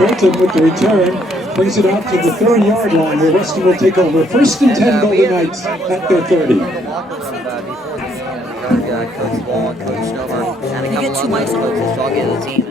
Fulton with the return. Brings it out to the 30-yard line where Rustin will take over. 1st and 10 Golden Knights at their 30. You get 2 mics on the dog of the team.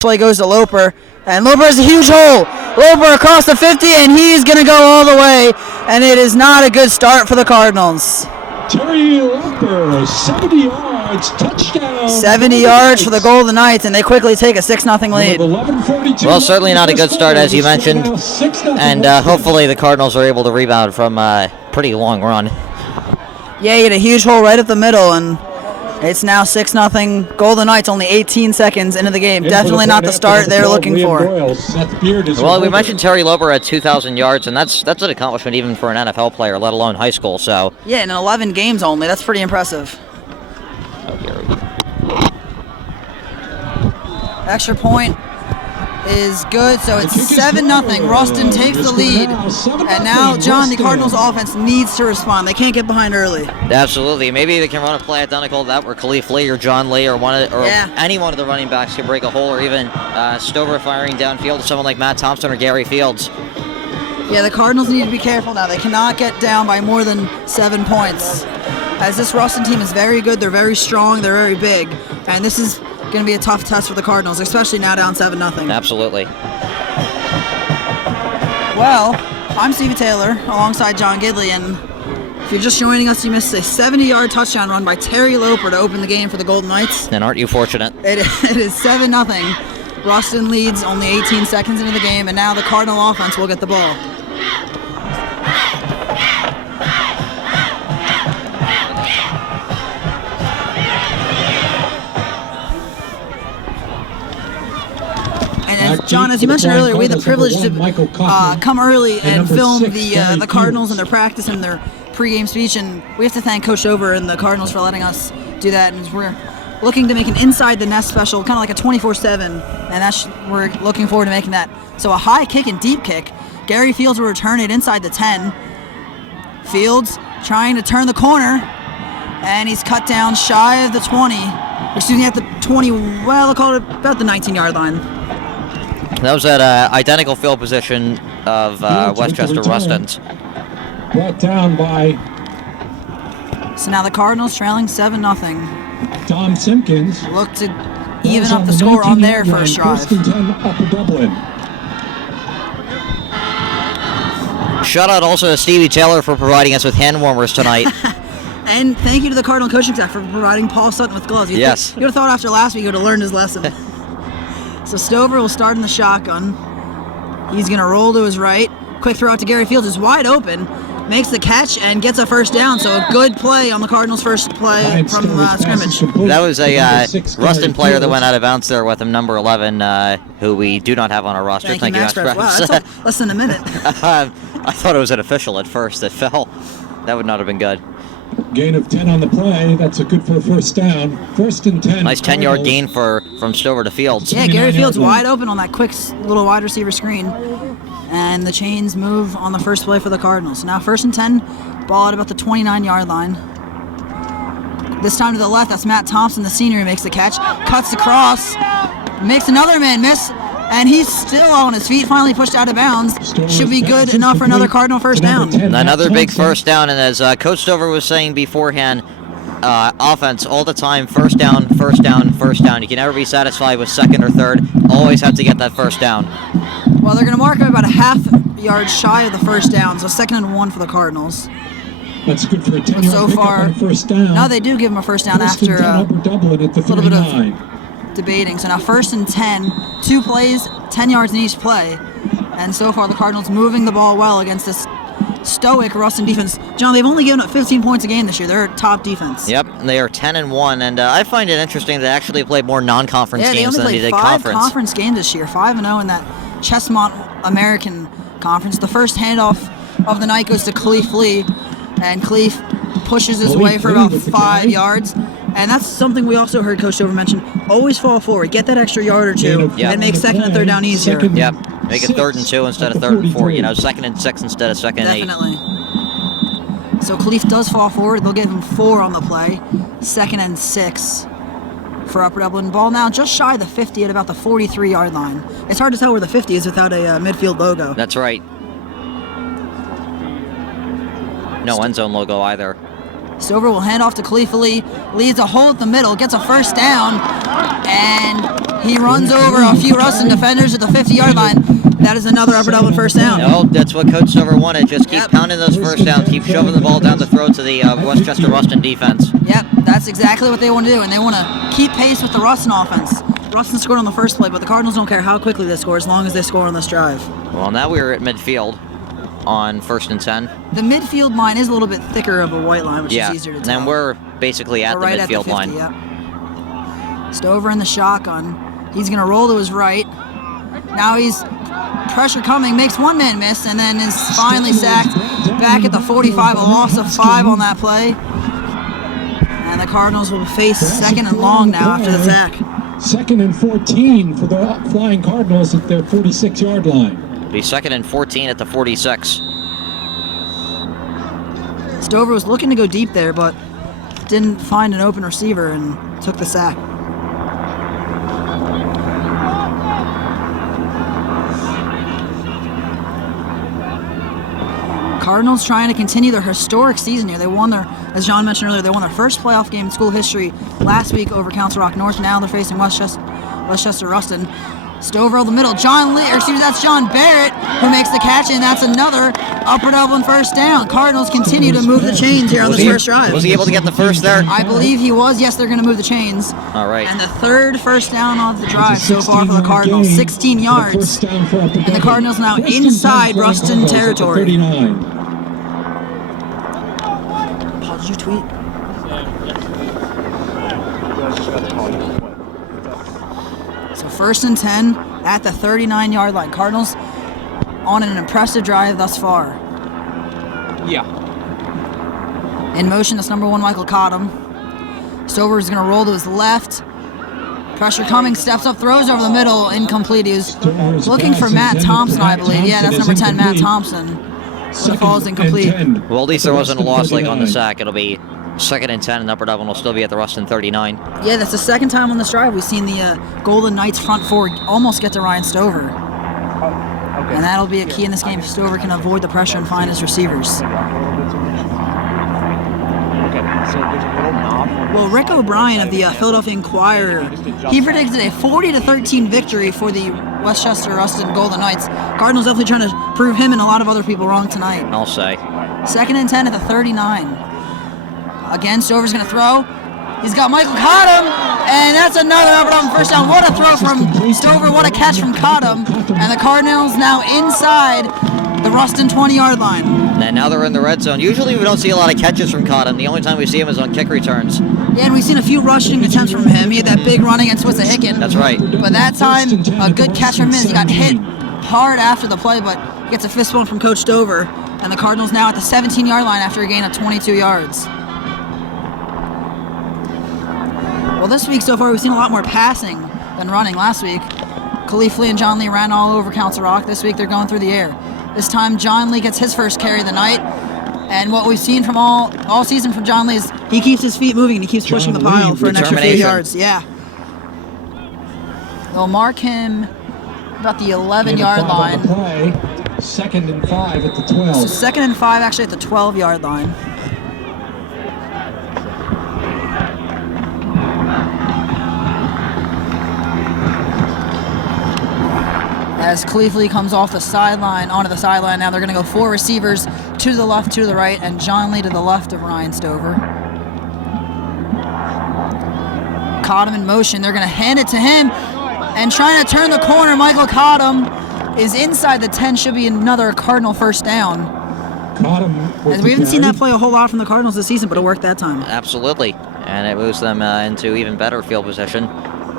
Play goes to Loper, and Loper has a huge hole. Loper across the 50, and he's going to go all the way, and it is not a good start for the Cardinals. Terry Loper, 70 yards, touchdown. 70 yards for the Golden Knights, and they quickly take a 6-0 lead. Well, certainly not a good start, as you mentioned, and hopefully the Cardinals are able to rebound from a pretty long run. Yeah, he had a huge hole right up the middle, and it's now 6-0 Golden Knights, only 18 seconds into the game. Definitely not the start they were looking for. Well, we mentioned Terry Loper at 2,000 yards, and that's an accomplishment even for an NFL player, let alone high school. So yeah, in 11 games only. That's pretty impressive. Extra point is good, so it's 7-0. Rustin takes the lead, and now, John, the Cardinals offense needs to respond. They can't get behind early. Absolutely. Maybe they can run a play identical to that where Khalif Lee or John Lee or any one of the running backs can break a hole, or even Stover firing downfield to someone like Matt Thompson or Gary Fields. Yeah, the Cardinals need to be careful now. They cannot get down by more than 7 points, as this Rustin team is very good. They're very strong. They're very big, and this is going to be a tough test for the Cardinals, especially now down 7-0. Absolutely. Well, I'm Stevie Taylor alongside John Gidley, and if you're just joining us, you missed a 70-yard touchdown run by Terry Loper to open the game for the Golden Knights. And aren't you fortunate? It is 7-0. Rustin leads only 18 seconds into the game, and now the Cardinal offense will get the ball. John, as you mentioned earlier, we had the privilege to come early and film the Cardinals and their practice and their pregame speech, and we have to thank Coach Stover and the Cardinals for letting us do that. And we're looking to make an inside the nest special, kind of like a 24/7, and we're looking forward to making that. So a high kick and deep kick. Gary Fields will return it inside the 10. Fields trying to turn the corner, and he's cut down shy of the 20. Excuse me, at the 20. Well, I'll call it about the 19-yard line. That was at identical field position of Westchester Rustin's. Brought down by. So now the Cardinals trailing 7-0. Tom Simpkins. Look to even up the score on their first drive. 1st and 10 Upper Dublin. Shout out also to Stevie Taylor for providing us with hand warmers tonight. And thank you to the Cardinal coaching staff for providing Paul Sutton with gloves. You would have thought after last week he would have learned his lesson. So Stover will start in the shotgun. He's going to roll to his right. Quick throw out to Gary Fields, is wide open. Makes the catch and gets a first down. So a good play on the Cardinals' first play from scrimmage. That was a Rustin player that went out of bounds there with him, number 11, who we do not have on our roster. Thank you, Max. Wow, that's less than a minute. I thought it was an official at first that fell. That would not have been good. Gain of 10 on the play. That's a good for a first down. 1st and 10. Nice 10-yard gain from Stover to Fields. Yeah, Gary Fields wide open on that quick little wide receiver screen. And the chains move on the first play for the Cardinals. Now 1st and 10, ball at about the 29-yard line. This time to the left, that's Matt Thompson, the senior, who makes the catch. Cuts across, makes another man miss, and he's still on his feet, finally pushed out of bounds. Should be good enough for another Cardinal first down. Another big first down, and as Coach Stover was saying beforehand, offense all the time, first down, first down, first down. You can never be satisfied with second or third. Always have to get that first down. Well, they're going to mark him about a half yard shy of the first down, so 2nd and 1 for the Cardinals. That's good for a 10-yard so far, first down. No, they do give him a first down after a little bit of debating. So now 1st and 10, 2 plays, 10 yards in each play. And so far the Cardinals moving the ball well against this stoic Rustin defense. John, they've only given up 15 points a game this year. They're a top defense. Yep, they are 10-1, and I find it interesting they actually played more non-conference games than they did conference. They only played 5 conference games this year, 5-0 in that Chestmont American Conference. The first handoff of the night goes to Khalif Lee, and Khalif pushes his way for about 5 yards. And that's something we also heard Coach Dover mention. Always fall forward. Get that extra yard or two and make second and third down easier. Yep. Make it 3rd and 2 instead of 3rd and 4. You know, 2nd and 6 instead of 2nd and 8. Definitely. So Khalif does fall forward. They'll give him 4 on the play. 2nd and 6 for Upper Dublin. Ball now just shy of the 50 at about the 43-yard line. It's hard to tell where the 50 is without a midfield logo. That's right. No end zone logo either. Stover will hand off to Khalif Ali, leads a hole at the middle, gets a first down, and he runs over a few Rustin defenders at the 50-yard line. That is another Upper Dublin first down. No, that's what Coach Stover wanted. Just keep pounding those first downs, keep shoving the ball down the throat to the Westchester Rustin defense. Yep, that's exactly what they want to do, and they want to keep pace with the Rustin offense. Rustin scored on the first play, but the Cardinals don't care how quickly they score as long as they score on this drive. Well, now we're at midfield on 1st and 10. The midfield line is a little bit thicker of a white line, which is easier to tell. And then we're basically at the right midfield at the 50, line. Yep. Stover in the shotgun. He's going to roll to his right. Now he's pressure coming, makes one man miss, and then is finally sacked back at the 45, a loss of 5 on that play. And the Cardinals will face 2nd and long now after the sack. 2nd and 14 for the Flying Cardinals at their 46-yard line. It'll be 2nd and 14 at the 46. Stover was looking to go deep there, but didn't find an open receiver and took the sack. Cardinals trying to continue their historic season here. They won their, as John mentioned earlier, they won their first playoff game in school history last week over Council Rock North. Now they're facing Westchester Rustin. Stover over the middle. That's John Barrett who makes the catch, and that's another Upper Dublin first down. Cardinals continue to move the chains here on this first drive. Was he able to get the first there? I believe he was. Yes, they're going to move the chains. All right. And the 3rd first down of the drive so far for the Cardinals. 16 yards. And the Cardinals now inside Rustin territory. Paul, did you tweet? So 1st and 10 at the 39-yard line. Cardinals on an impressive drive thus far. Yeah. In motion, that's number 1, Michael Cottom. Stover is going to roll to his left. Pressure coming, steps up, throws over the middle, incomplete. He was looking for Matt Thompson, I believe. Yeah, that's number 10, Matt Thompson. The ball is incomplete. Well, at least there wasn't a loss like on the sack. It'll be 2nd and 10, and Upper Dublin will still be at the Rustin 39. Yeah, that's the second time on this drive we've seen the Golden Knights front four almost get to Ryan Stover. And that'll be a key in this game if Stover can avoid the pressure and find his receivers. Well, Rick O'Brien of the Philadelphia Inquirer, he predicted a 40-13 victory for the Westchester Rustin Golden Knights. Cardinals definitely trying to prove him and a lot of other people wrong tonight. I'll say. 2nd and 10 at the 39. Again, Stover's going to throw. He's got Michael Cottom, and that's another Upper Dublin first down. What a throw from Stover, what a catch from Cottom. And the Cardinals now inside the Rustin 20-yard line. And now they're in the red zone. Usually we don't see a lot of catches from Cottom. The only time we see him is on kick returns. Yeah, and we've seen a few rushing attempts from him. He had that big run against Wissahickon. That's right. But that time, a good catch from him. He got hit hard after the play, but gets a fist bump from Coach Stover. And the Cardinals now at the 17-yard line after a gain of 22 yards. Well, this week so far we've seen a lot more passing than running. Last week, Khalif Lee and John Lee ran all over Council Rock. This week they're going through the air. This time John Lee gets his first carry of the night. And what we've seen from all season from John Lee is he keeps his feet moving and he keeps pushing the pile for an extra few yards. Yeah. They'll mark him about the 11-yard line. 2nd and 5 at the 12. So 2nd and 5 actually at the 12-yard line. As Khalif Lee comes off the sideline, onto the sideline, now they're going to go 4 receivers, 2 to the left, 2 to the right, and John Lee to the left of Ryan Stover. Cottom in motion, they're going to hand it to him, and trying to turn the corner, Michael Cottom is inside the 10, should be another Cardinal first down. As we haven't seen that play a whole lot from the Cardinals this season, but it worked that time. Absolutely, and it moves them into even better field position.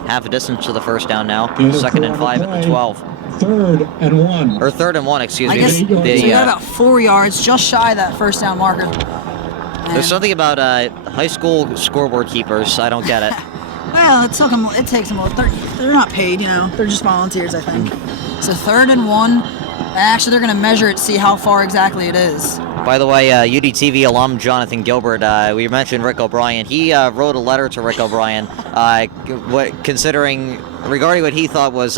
Half a distance to the first down now, 2nd and 5 at the 12. 3rd and 1. Or 3rd and 1, excuse me. I guess they got about 4 yards, just shy of that first down marker. There's something about high school scoreboard keepers. I don't get it. Well, it takes them. They're not paid, you know. They're just volunteers, I think. So 3rd and 1. Actually, they're going to measure it, see how far exactly it is. By the way, UDTV alum Jonathan Gilbert, we mentioned Rick O'Brien. He wrote a letter to Rick O'Brien regarding what he thought was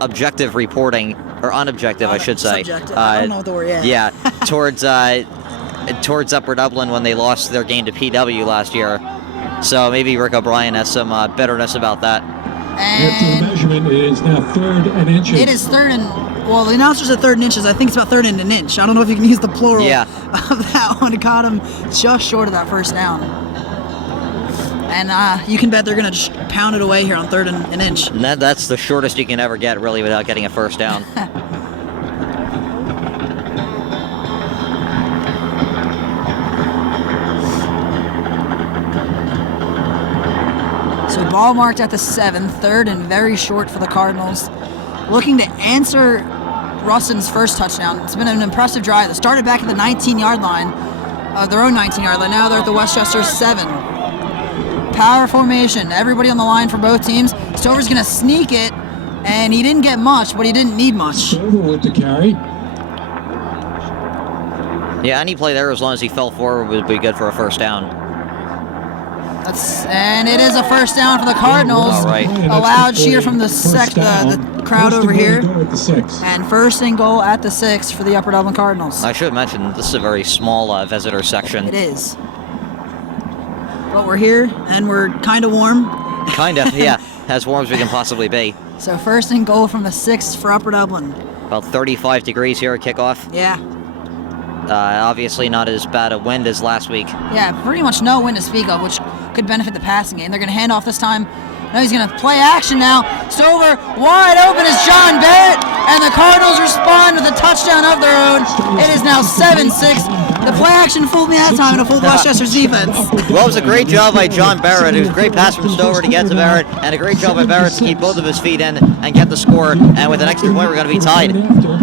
objective reporting, or unobjective, I should say. Subjective. I don't know what the word is. Yeah, towards Upper Dublin when they lost their game to PW last year. So maybe Rick O'Brien has some bitterness about that. After the measurement, it is now 3rd and inches. It is 3rd and... Well, the announcers are 3rd and inches. I think it's about 3rd and an inch. I don't know if you can use the plural of that one. It caught him just short of that first down. And you can bet they're going to just pound it away here on 3rd and an inch. And that's the shortest you can ever get, really, without getting a first down. So ball marked at the 7, 3rd and very short for the Cardinals. Looking to answer Rustin's first touchdown. It's been an impressive drive. They started back at the 19-yard line, their own 19-yard line. Now they're at the Westchester 7. Power formation. Everybody on the line for both teams. Stover's going to sneak it, and he didn't get much, but he didn't need much. Stover with the carry. Yeah, any play there, as long as he fell forward, would be good for a first down. And it is a first down for the Cardinals. All right. A loud cheer from the crowd over here. And 1st and goal at the 6 for the Upper Dublin Cardinals. I should mention, this is a very small visitor section. It is. But we're here, and we're kind of warm. Kind of, yeah. As warm as we can possibly be. So 1st and goal from the 6 for Upper Dublin. About 35 degrees here at kickoff. Yeah. Obviously not as bad a wind as last week. Yeah, pretty much no wind to speak of, which could benefit the passing game. They're going to hand off this time. No, he's going to play action now. Stover wide open is John Barrett, and the Cardinals respond with a touchdown of their own. It is now 7-6. The play action fooled me that time, and it fooled Westchester's defense. Well, it was a great job by John Barrett. It was a great pass from Stover to get to Barrett, and a great job by Barrett to keep both of his feet in and get the score. And with an extra point, we're going to be tied.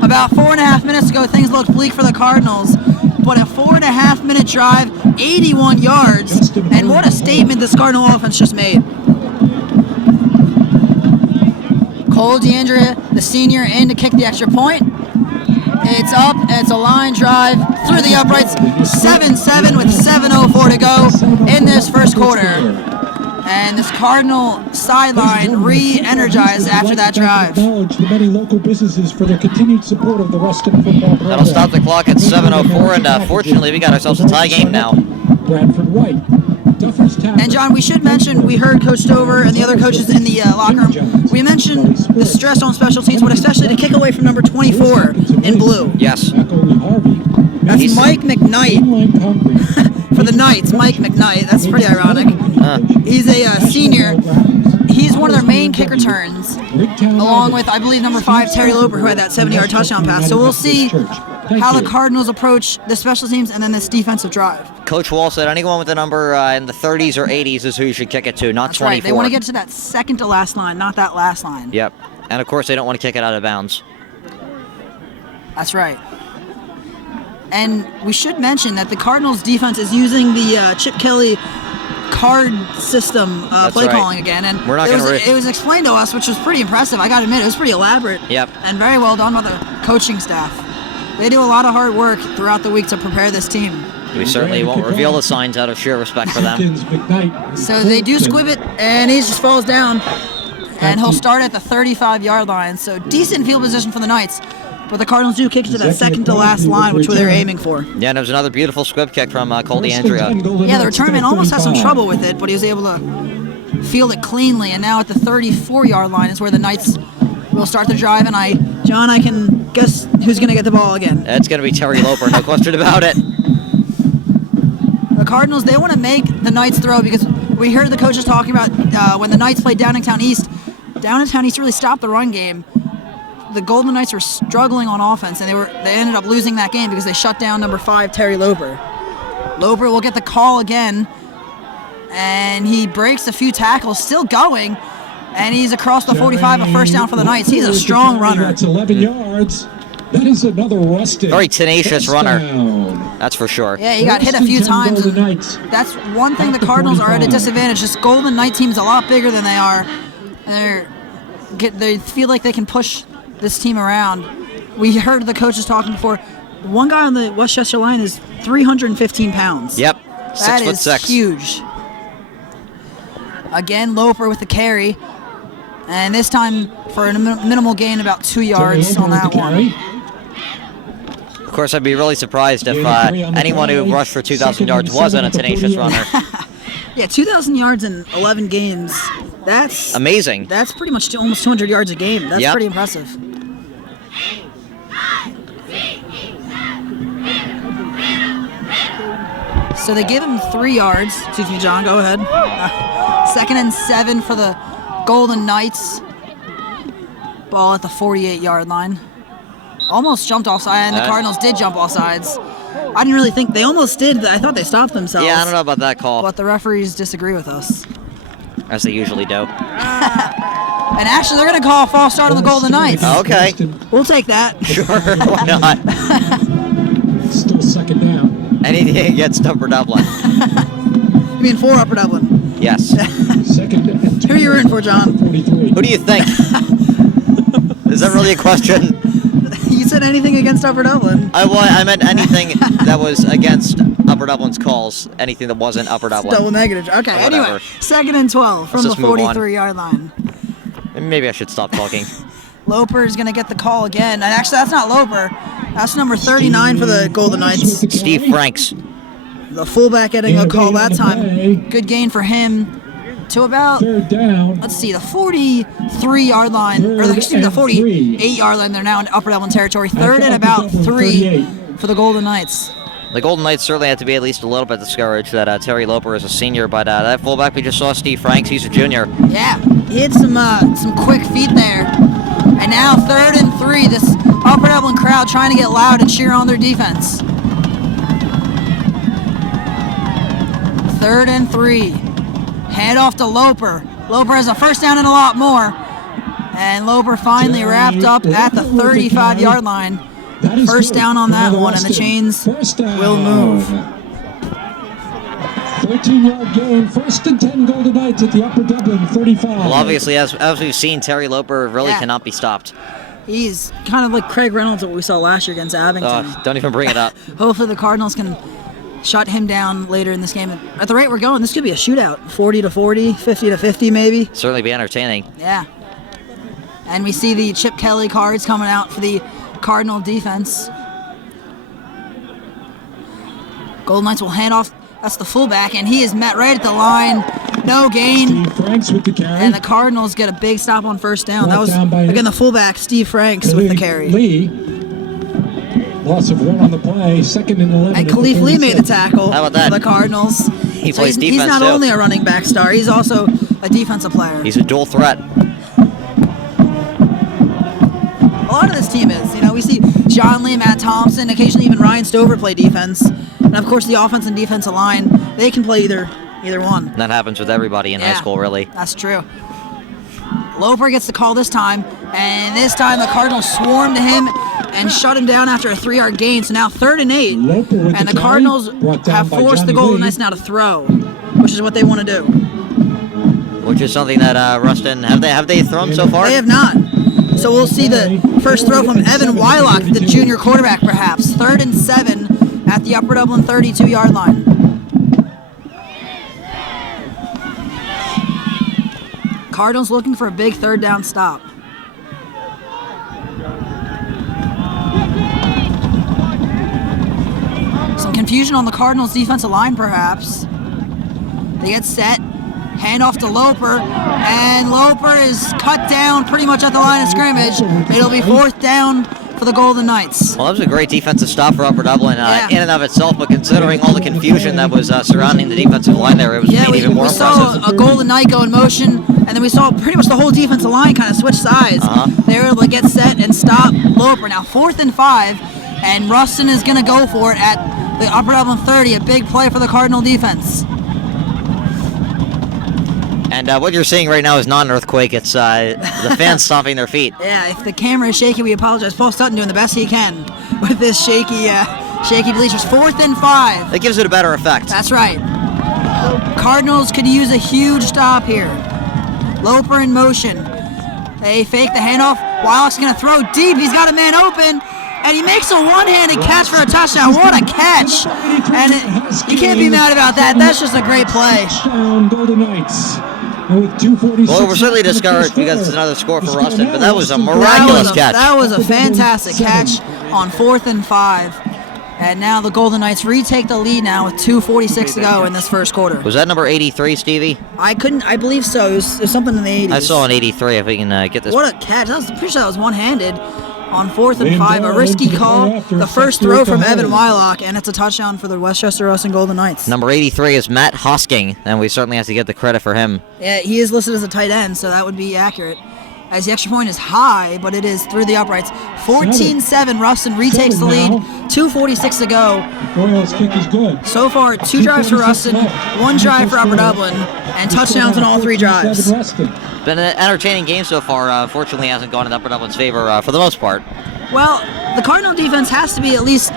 About 4.5 minutes ago, things looked bleak for the Cardinals. But a 4.5-minute drive, 81 yards, and what a statement this Cardinal offense just made. Cole DeAndrea, the senior, in to kick the extra point. It's up, it's a line drive through the uprights, 7-7 with 7:04 to go in this first quarter. And this Cardinal sideline re-energized after that drive. Acknowledge the many local businesses for their continued support of the Rustin football program. That'll stop the clock at 7:04, and fortunately we got ourselves a tie game now. Bradford White. And John, we should mention, we heard Coach Stover and the other coaches in the locker room. We mentioned the stress on special teams, but especially to kick away from number 24 in blue. Yes. That's Mike McKnight. For the Knights, Mike McKnight. That's pretty ironic. He's a senior. He's one of their main kick returns, along with, I believe, number 5, Terry Loper, who had that 70-yard touchdown pass. So we'll see how the Cardinals approach the special teams and then this defensive drive. Coach Wall said anyone with a number in the 30s or 80s is who you should kick it to, not That's 24. Right. They want to get to that second to last line, not that last line. Yep. And, of course, they don't want to kick it out of bounds. That's right. And we should mention that the Cardinals defense is using the Chip Kelly card system play calling again, and it was explained to us, which was pretty impressive. I gotta admit, it was pretty elaborate. Yep. And very well done by the coaching staff. They do a lot of hard work throughout the week to prepare this team. We certainly won't reveal the signs out of sheer respect for them. So they do squib it, and he just falls down, and he'll start at the 35-yard line. So decent field position for the Knights. But the Cardinals do kick it to that second to last line, which they're aiming for. Yeah, and it was another beautiful squib kick from Cole DeAndrea. Yeah, the return man almost had some trouble with it, but he was able to field it cleanly. And now at the 34-yard line is where the Knights will start the drive. And John, I can guess who's going to get the ball again. It's going to be Terry Loper, no question about it. The Cardinals, they want to make the Knights throw because we heard the coaches talking about when the Knights played Downingtown East. Downingtown East really stopped the run game. The Golden Knights were struggling on offense, and they ended up losing that game because they shut down number 5, Terry Loper. Loper will get the call again, and he breaks a few tackles, still going, and he's across the 45, a first down for the Knights. He's a strong runner. That's 11 yards. That is another Rustin. Very tenacious runner. That's for sure. Yeah, he got hit a few times. And that's one thing the Cardinals are at a disadvantage. This Golden Knight team is a lot bigger than they are. They feel like they can push this team around. We heard the coaches talking before. One guy on the Westchester line is 315 pounds. Yep, 6'6". That is huge. Again, Loper with the carry. And this time for a minimal gain, about 2 yards on that one. Of course, I'd be really surprised if anyone who rushed for 2,000 yards wasn't a tenacious runner. Yeah, 2,000 yards in 11 games. That's amazing. That's pretty much almost 200 yards a game. That's pretty impressive. So they give him 3 yards. Excuse me, John, go ahead. 2nd and 7 for the Golden Knights. Ball at the 48-yard line. Almost jumped offside, and the Cardinals did jump offsides. I didn't really think they almost did. I thought they stopped themselves. Yeah, I don't know about that call. But the referees disagree with us. As they usually do. And actually, they're going to call a false start on the Golden Knights. Okay. We'll take that. Sure, why not? Still 2nd down. Anything against Upper Dublin. You mean for Upper Dublin? Yes. 2nd and 2. Who are you rooting for, John? 43. Who do you think? Is that really a question? You said anything against Upper Dublin? I meant anything that was against Upper Dublin's calls. Anything that wasn't Upper Dublin. Double negative. Okay, anyway. 2nd and 12 from the 43-yard line. Maybe I should stop talking. Loper is going to get the call again. And actually, that's not Loper. That's number 39 for the Golden Knights. Steve Franks. The fullback getting a call that time. Good gain for him to about, 3rd down. let's see, the 43-yard line, or excuse me, the 48-yard line. They're now in Upper Dublin territory. 3rd and about 3 for the Golden Knights. The Golden Knights certainly have to be at least a little bit discouraged that Terry Loper is a senior, but that fullback we just saw, Steve Franks, he's a junior. Yeah, he had some quick feet there. And now 3rd and 3, this Upper Dublin crowd trying to get loud and cheer on their defense. 3rd and 3. Hand off to Loper. Loper has a first down and a lot more. And Loper finally wrapped up at the 35-yard line. First down on that one, and the chains will move. 13-yard gain, 1st and 10 Golden Knights at the Upper Dublin 35. Well, obviously, as we've seen, Terry Loper really cannot be stopped. He's kind of like Craig Reynolds, what we saw last year against Abington. Don't even bring it up. Hopefully the Cardinals can shut him down later in this game. At the rate we're going, this could be a shootout. 40-40, 50-50 maybe. Certainly be entertaining. Yeah. And we see the Chip Kelly cards coming out for the Cardinal defense. Golden Knights will hand off. That's the fullback, and he is met right at the line. No gain. Steve Franks with the carry. And the Cardinals get a big stop on first down. That was, again, the fullback, Steve Franks, with the carry. Lee. Loss of 1 on the play. 2nd and 11. And Khalif Lee made the tackle. How about that? For the Cardinals. He plays defense, he's not too. only a running back star, he's also a defensive player. He's a dual threat. A lot of this team is. You know, we see John Lee, Matt Thompson, occasionally even Ryan Stover play defense. And, of course, the offense and defensive line, they can play either one. That happens with everybody in high school, really. That's true. Loper gets the call this time, and this time the Cardinals swarm to him and shut him down after a 3-yard gain. So now 3rd and 8, and the Cardinals have forced the Golden Knights now to throw, which is what they want to do. Which is something that Rustin, have they thrown so far? They have not. So we'll see the first throw from Evan Wylock, the junior quarterback, perhaps. 3rd and 7 at the Upper Dublin 32-yard line. Cardinals looking for a big 3rd down stop. Some confusion on the Cardinals' defensive line, perhaps. They get set. Hand off to Loper, and Loper is cut down pretty much at the line of scrimmage. It'll be 4th down for the Golden Knights. Well, that was a great defensive stop for Upper Dublin in and of itself, but considering all the confusion that was surrounding the defensive line there, it was made even more impressive. We saw a Golden Knight go in motion, and then we saw pretty much the whole defensive line kind of switch sides. They were able to get set and stop Loper. Now 4th and 5, and Rustin is going to go for it at the Upper Dublin 30, a big play for the Cardinal defense. And what you're seeing right now is not an earthquake. It's the fans stomping their feet. Yeah, if the camera is shaky, we apologize. Paul Sutton doing the best he can with this shaky Shaky bleachers. 4th and 5. That gives it a better effect. That's right. Cardinals could use a huge stop here. Loper in motion. They fake the handoff. Wildlock's going to throw deep. He's got a man open. And he makes a one-handed catch for a touchdown. What a catch. And you can't be mad about that. That's just a great play. Golden Knights. Well, we're certainly discouraged because it's another score for Rustin, but that was a miraculous catch. That was a fantastic catch on 4th and 5. And now the Golden Knights retake the lead now with 2:46 to go in this first quarter. Was that number 83, Stevie? I believe so. It was something in the 80s. I saw an 83 if we can get this. What a catch. I'm pretty sure that was one-handed on 4th and 5. A risky call. The first throw from Evan Wylock, and it's a touchdown for the Westchester Rustin Golden Knights. Number 83 is Matt Hosking, and we certainly have to get the credit for him. Yeah, he is listed as a tight end, so that would be accurate. As the extra point is high, but it is through the uprights. 14-7, Rustin retakes the lead. 2:46 to go. Doyle's kick is good. So far, 2 drives for Rustin, 1 drive for Upper Dublin, and touchdowns on all 3 drives. Been an entertaining game so far. Fortunately, hasn't gone in Upper Dublin's favor for the most part. Well, the Cardinal defense has to be at least,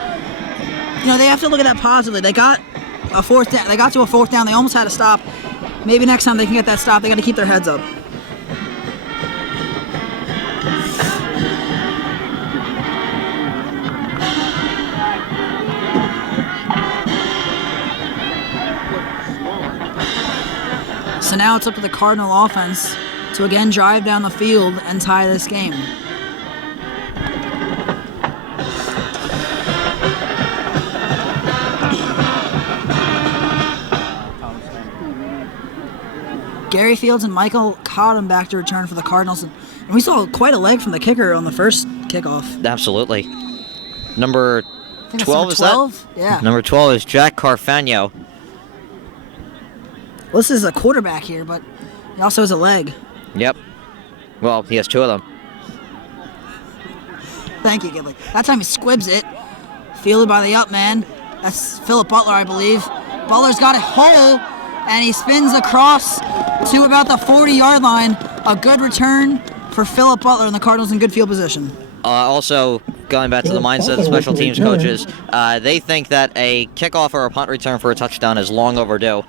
they have to look at that positively. They got a 4th down. They got to a 4th down. They almost had a stop. Maybe next time they can get that stop. They got to keep their heads up. So now it's up to the Cardinal offense to again drive down the field and tie this game. Gary Fields and Michael Cotton back to return for the Cardinals. And we saw quite a leg from the kicker on the first kickoff. Absolutely. Number 12 is 12? that? Yeah. Number 12 is Jack Carfagno. Well, this is a quarterback here, but he also has a leg. Yep. Well, he has 2 of them. Thank you, Gidley. That time he squibs it. Fielded by the up man. That's Philip Butler, I believe. Butler's got a hole, and he spins across to about the 40-yard line. A good return for Philip Butler, and the Cardinals in good field position. Also, going back to the mindset of special teams coaches, they think that a kickoff or a punt return for a touchdown is long overdue.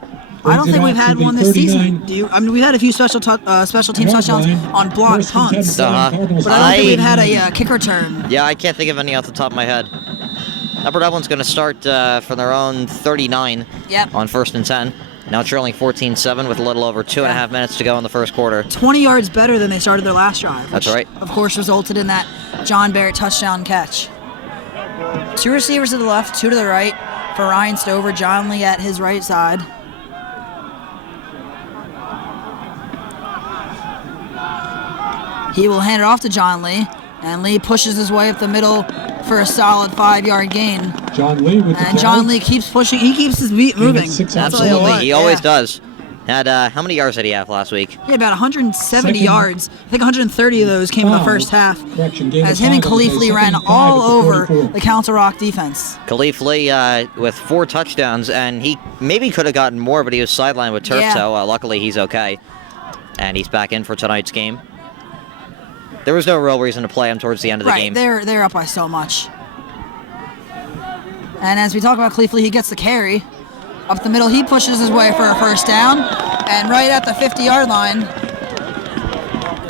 I don't think we've had one this season. We've had a few special teams touchdowns on blocked punts, but I don't think we've had a kick return. Yeah, I can't think of any off the top of my head. Upper Dublin's going to start from their own 39 on 1st and 10. Now trailing 14-7 with a little over 2.5 minutes to go in the first quarter. 20 yards better than they started their last drive. That's right. Of course, resulted in that John Barrett touchdown catch. 2 receivers to the left, 2 to the right for Ryan Stover. John Lee at his right side. He will hand it off to John Lee, and Lee pushes his way up the middle for a solid 5-yard gain. John Lee keeps pushing. He keeps his beat moving. Absolutely, he always does. Had how many yards did he have last week? He had about 170 yards. I think 130 of those came in the first half. As him and Khalif Lee ran all over the Council Rock defense. Khalif Lee with 4 touchdowns, and he maybe could have gotten more, but he was sidelined with turf toe. Luckily, he's okay, and he's back in for tonight's game. There was no real reason to play him towards the end of the game. They're up by so much. And as we talk about Khalif Lee, he gets the carry. Up the middle, he pushes his way for a first down. And right at the 50-yard line,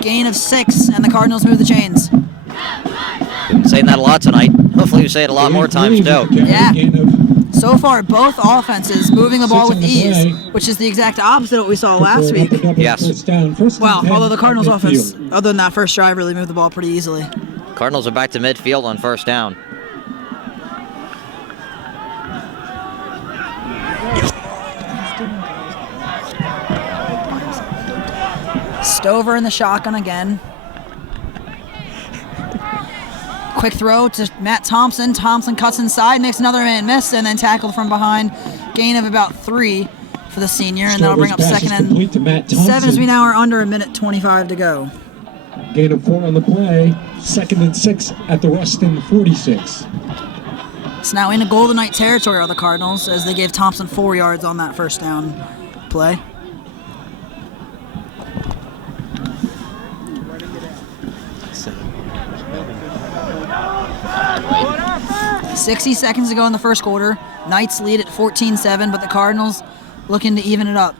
gain of 6, and the Cardinals move the chains. We've been saying that a lot tonight. Hopefully we say it a lot more times, too. Yeah. So far, both offenses moving the ball with ease, which is the exact opposite of what we saw last week. Yes. Well, although the Cardinals offense, other than that first drive, really moved the ball pretty easily. Cardinals are back to midfield on 1st down. Stover in the shotgun again. Quick throw to Matt Thompson. Thompson cuts inside, makes another man miss, and then tackled from behind. Gain of about 3 for the senior, and that'll bring up 2nd and 7 as we now are under 1:25 to go. Gain of 4 on the play. 2nd and 6 at the Rustin 46. It's now into Golden Knight territory are the Cardinals, as they gave Thompson 4 yards on that first down play. 60 seconds to go in the first quarter. Knights lead at 14-7, but the Cardinals looking to even it up.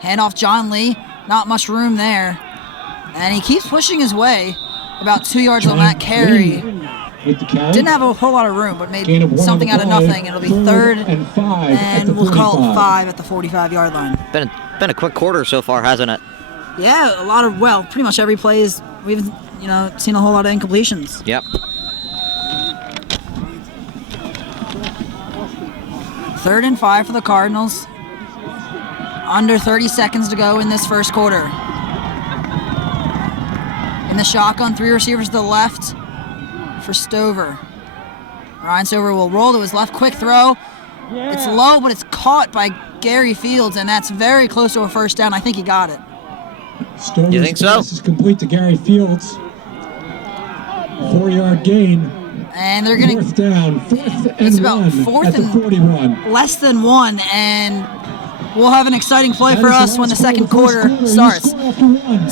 Handoff John Lee, not much room there. And he keeps pushing his way about 2 yards on that carry. Didn't have a whole lot of room, but made something out of nothing. It'll be 3rd and we'll call it 5 at the 45-yard line. Been a quick quarter so far, hasn't it? Yeah, a lot of, well, pretty much every play is, we've, seen a whole lot of incompletions. Yep. 3rd and 5 for the Cardinals. Under 30 seconds to go in this first quarter. In the shotgun, 3 receivers to the left for Stover. Ryan Stover will roll to his left, quick throw. It's low, but it's caught by Gary Fields, and that's very close to a first down. I think he got it. Stover's You think so? pass is complete to Gary Fields. 4-yard gain. And they're going to... 4th down. 4th and It's about 1 4th at the and 41. less than 1, and we'll have an exciting play for us when the second quarter starts.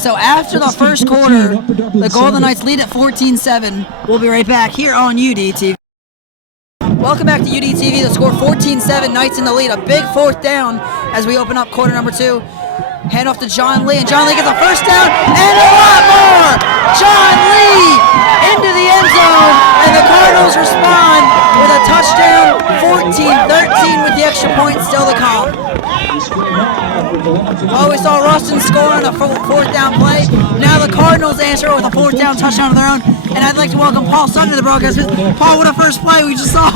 So after the first quarter, the Golden Knights lead at 14-7. We'll be right back here on UDTV. Welcome back to UDTV. The score 14-7, Knights in the lead. A big 4th down as we open up quarter number 2. Hand off to John Lee, and John Lee gets a first down and a lot more! John Lee into the end zone, and the Cardinals respond with a touchdown, 14-13 with the extra point still to come. Oh, we saw Rustin score on a 4th down play. Now the Cardinals answer with a 4th down touchdown of their own, and I'd like to welcome Paul Sutton to the broadcast. Paul, what a first play we just saw.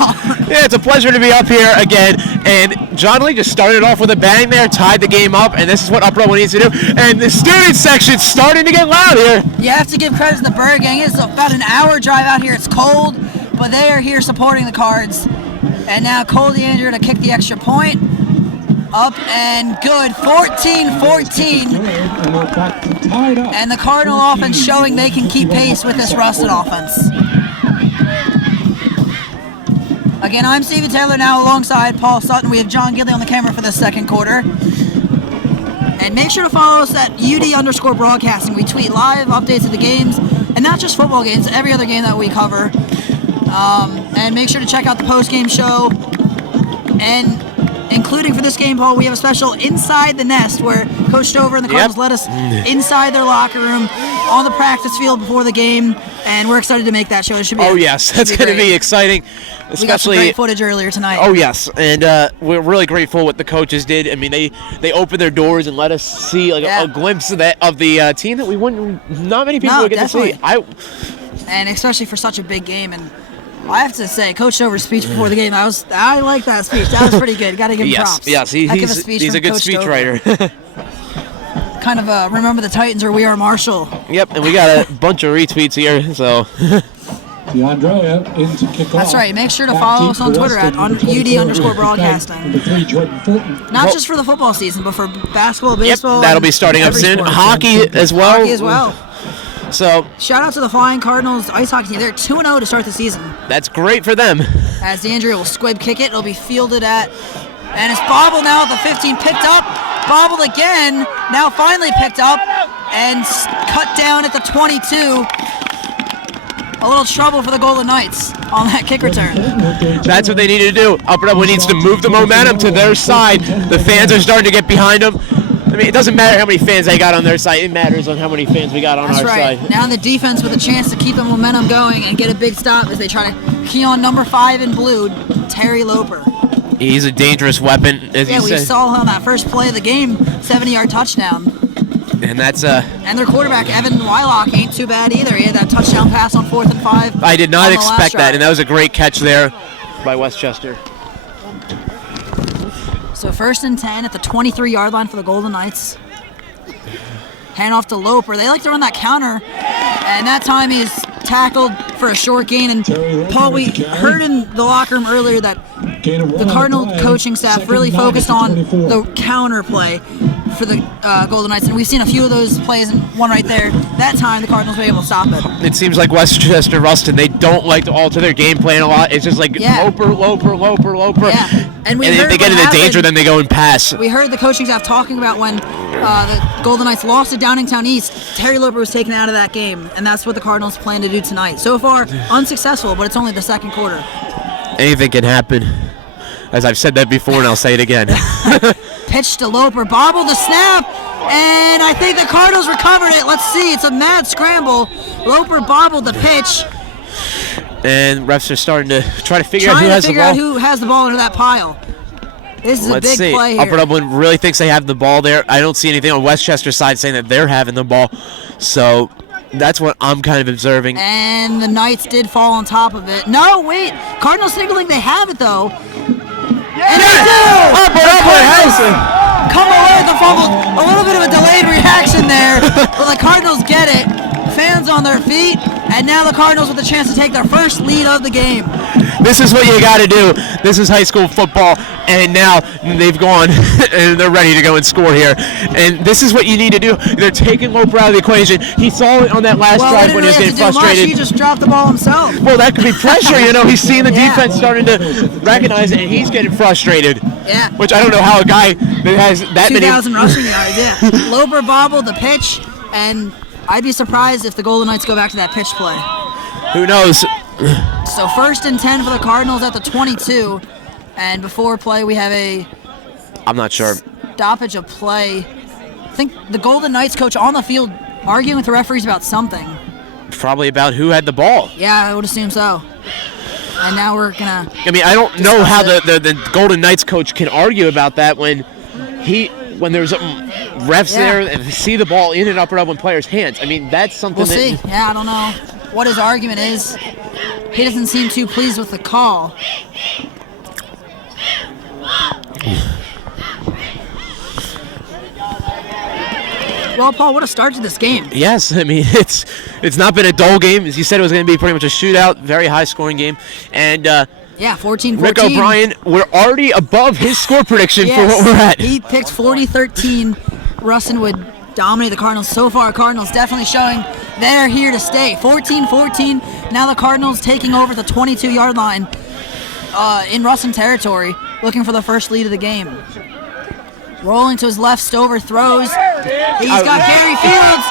Yeah, it's a pleasure to be up here again, and John Lee just started off with a bang there, tied the game up, and this is what Upper Level needs to do. And the student section's starting to get loud here. You have to give credit to the Bird Gang. It's about an hour drive out here. It's cold, but they are here supporting the Cards. And now Cole DeAndre to kick the extra point. Up and good, 14-14. And the Cardinal offense showing they can keep pace with this Rustin offense. Again, I'm Steven Taylor now alongside Paul Sutton. We have John Gidley on the camera for the second quarter. And make sure to follow us at UD_broadcasting. We tweet live updates of the games, and not just football games, every other game that we cover. And make sure to check out the post-game show. And including for this game, Paul, we have a special Inside the Nest where Coach Stover and the Cardinals let us inside their locker room on the practice field before the game, and we're excited to make that show. It should be That's going to be exciting. We got some great footage earlier tonight. Oh, yes, and we're really grateful what the coaches did. I mean, they opened their doors and let us see a glimpse of the team that not many people would get to see. And especially for such a big game. And I have to say, Coach Stover's speech before the game, I like that speech. That was pretty good. Got to give him props. Yes, he's a good speech writer. Kind of remember the Titans or We Are Marshall. Yep, and we got a bunch of retweets here, so. DeAndrea into kickoff. That's right. Make sure to follow us on Twitter at UD_broadcasting. Not just for the football season, but for basketball, baseball. That'll be starting up soon. Hockey as well. Hockey as well. So shout out to the Flying Cardinals ice hockey team. They're 2-0 to start the season. That's great for them. As DeAndrea will squib kick it, it'll be fielded at, and it's bobbled now at the 15, picked up, bobbled again, now finally picked up, and cut down at the 22. A little trouble for the Golden Knights on that kick return. That's what they need to do. Upper Level needs to move the momentum to their side. The fans are starting to get behind them. I mean, it doesn't matter how many fans they got on their side. It matters on how many fans we got on our side. That's right. Now the defense with a chance to keep the momentum going and get a big stop as they try to key on number 5 in blue, Terry Loper. He's a dangerous weapon, as you said. Yeah, we saw him on that first play of the game, 70-yard touchdown. And that's And their quarterback, Evan Wylock, ain't too bad either. He had that touchdown pass on 4th and 5. I did not expect that, and that was a great catch there by Westchester. So 1st and 10 at the 23-yard line for the Golden Knights. Hand off to Loper. They like to run that counter, and that time he's tackled for a short gain. And Paul, we heard in the locker room earlier that the Cardinal coaching staff really focused on the counter play for the Golden Knights, and we've seen a few of those plays, and one right there. That time, the Cardinals were able to stop it. It seems like Westchester Rustin, they don't like to alter their game plan a lot. It's just like Loper. Yeah. And they get into danger, then they go and pass. We heard the coaching staff talking about when the Golden Knights lost to Downingtown East, Terry Loper was taken out of that game, and that's what the Cardinals plan to do tonight. So far, unsuccessful, but it's only the second quarter. Anything can happen. As I've said that before, and I'll say it again. Pitch to Loper, bobbled the snap, and I think the Cardinals recovered it. Let's see, it's a mad scramble. Loper bobbled the pitch. And refs are starting to try to figure out who has the ball. Who has the ball into that pile. This is a big play here. Upper Dublin really thinks they have the ball there. I don't see anything on Westchester's side saying that they're having the ball. So that's what I'm kind of observing. And the Knights did fall on top of it. No, wait. Cardinals signaling they have it, though. And they do! Upper Dublin has it. Come away with the fumble. A little bit of a delayed reaction there. But the Cardinals get it. Fans on their feet. And now the Cardinals with a chance to take their first lead of the game. This is what you got to do. This is high school football, and now they've gone and they're ready to go and score here. And this is what you need to do. They're taking Loper out of the equation. He saw it on that last drive when he was getting frustrated. He just dropped the ball himself. Well, that could be pressure. He's seeing the defense starting to recognize it, and he's getting frustrated. Yeah. Which I don't know how a guy that has that 2,000 rushing yards. Yeah. Loper bobbled the pitch, and I'd be surprised if the Golden Knights go back to that pitch play. Who knows? So 1st and 10 for the Cardinals at the 22. And before play, we have I'm not sure. Stoppage of play. I think the Golden Knights coach on the field arguing with the referees about something. Probably about who had the ball. Yeah, I would assume so. And now we're going to... I don't know how the Golden Knights coach can argue about that when there's refs there and see the ball in an Upper Dublin player's hands. That's something we'll see. Yeah, I don't know what his argument is. He doesn't seem too pleased with the call. Well, Paul, what a start to this game. Yes, it's not been a dull game. As you said, it was going to be pretty much a shootout, very high-scoring game. And 14-14. Rick O'Brien, we're already above his score prediction for what we're at. He picked 40-13. Rustin would dominate the Cardinals. So far, Cardinals definitely showing they're here to stay. 14-14. Now the Cardinals taking over the 22-yard line in Rustin territory, looking for the first lead of the game. Rolling to his left, Stover throws. He's got Gary Fields.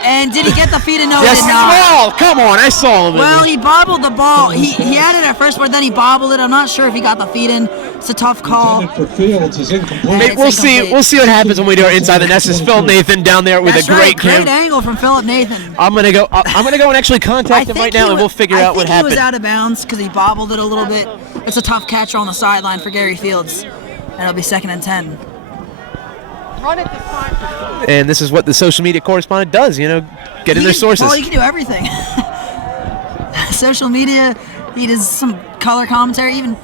And did he get the feed? No, he did not. Well, come on, I saw him. Well, he bobbled the ball. He had it at first, but then he bobbled it. I'm not sure if he got the feed in. It's a tough call. For Fields is incomplete. We'll see what happens when we do our inside the nest. This is Phil Nathan down there with a great great angle from Philip Nathan. I'm gonna go and actually contact him right now, and we'll figure out what happened. He was out of bounds because he bobbled it a little bit. It's a tough catch on the sideline for Gary Fields, and it'll be 2nd and 10. And this is what the social media correspondent does, get in their sources. Well, you can do everything. Social media, he does some color commentary. Even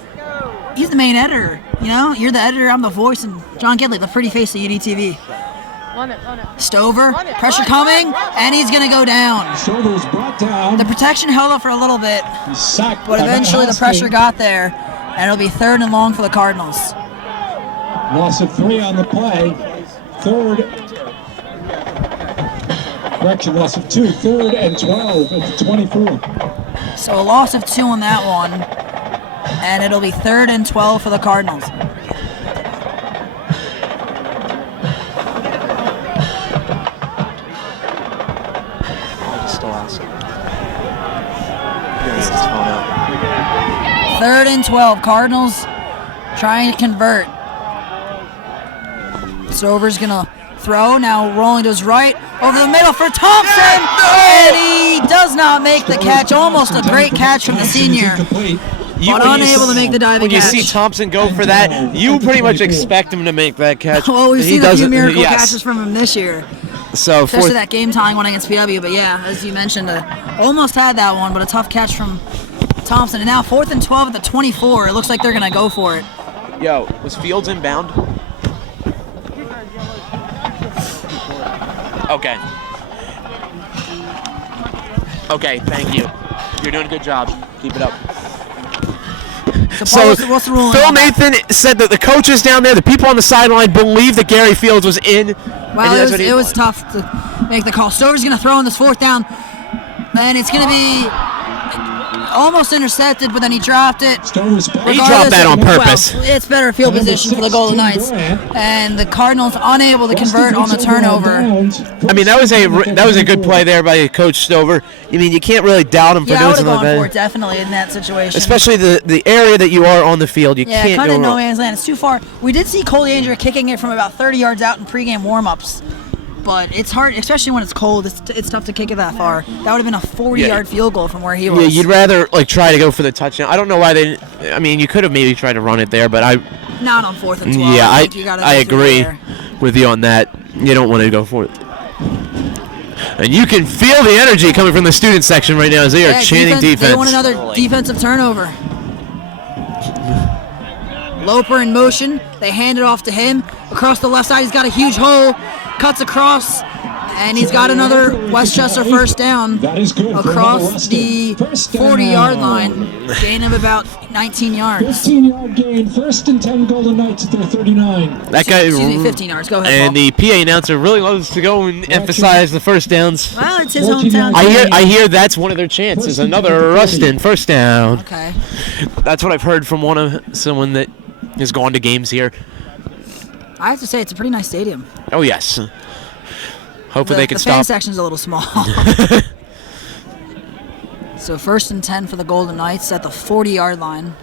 he's the main editor. You're the editor, I'm the voice, and John Gidley, the pretty face of UDTV. Stover, pressure coming, and he's going to go down. Stover's brought down. The protection held up for a little bit, but eventually the pressure got there, and it'll be 3rd and long for the Cardinals. Loss of 3 on the play. Loss of 2. 3rd and 12 at the 24. So a loss of 2 on that one, and it'll be 3rd and 12 for the Cardinals. Still asking. 3rd and 12. Cardinals trying to convert. Stover's gonna throw, now rolling to his right, over the middle for Thompson, and he does not make the catch. Almost a great catch from the senior, but unable to make the diving catch. When you see Thompson go for that, you pretty much expect him to make that catch. Well, we've seen a few miracle catches from him this year, so especially that game-tying one against PW. But yeah, as you mentioned, almost had that one, but a tough catch from Thompson. And now 4th and 12 at the 24. It looks like they're gonna go for it. Yo, was Fields inbound? Okay. Okay, thank you. You're doing a good job. Keep it up. So what's the ruling? Phil Nathan said that the coaches down there, the people on the sideline, believe that Gary Fields was in. Well, it was tough to make the call. Stover's going to throw on this 4th down, and it's going to be almost intercepted, but then he dropped it. He dropped that on purpose. Well, it's better field position for the Golden Knights, and the Cardinals unable to convert on the turnover. I mean, that was a good play there by Coach Stover. I mean, you can't really doubt him for Yeah, I doing would have something gone like for it that. definitely in that situation. Especially the area that you are on the field, you Yeah, can't kind go of no wrong. man's land. It's too far. We did see Cole Andrew kicking it from about 30 yards out in pregame warm-ups, but it's hard, especially when it's cold. It's tough to kick it that far. That would have been a 40-yard field goal from where he was. Yeah, you'd rather like try to go for the touchdown. I don't know why they didn't. I mean, you could have maybe tried to run it there, but Not on 4th and 12. yeah, think you gotta I go through agree there. with you on that. You don't want to go for it. And you can feel the energy coming from the student section right now as they are chanting defense. They want another defensive turnover. Loper in motion. They hand it off to him. Across the left side, he's got a huge hole. Cuts across, and he's got another Westchester first down That is good. across the 40-yard line. Gain of about 19 yards. 15-yard gain, 1st and 10 Golden Knights at their 39. That guy, Excuse me, 15 yards. Go ahead, and Paul. the PA announcer really loves to go and emphasize the first downs. Well, it's his 14 hometown. yards. I hear that's one of their chances. Another Rustin first down. Okay. That's what I've heard from someone that has gone to games here. I have to say, it's a pretty nice stadium. Oh yes. Hopefully they can the fan stop. section's a little small. So 1st and 10 for the Golden Knights at the 40-yard line.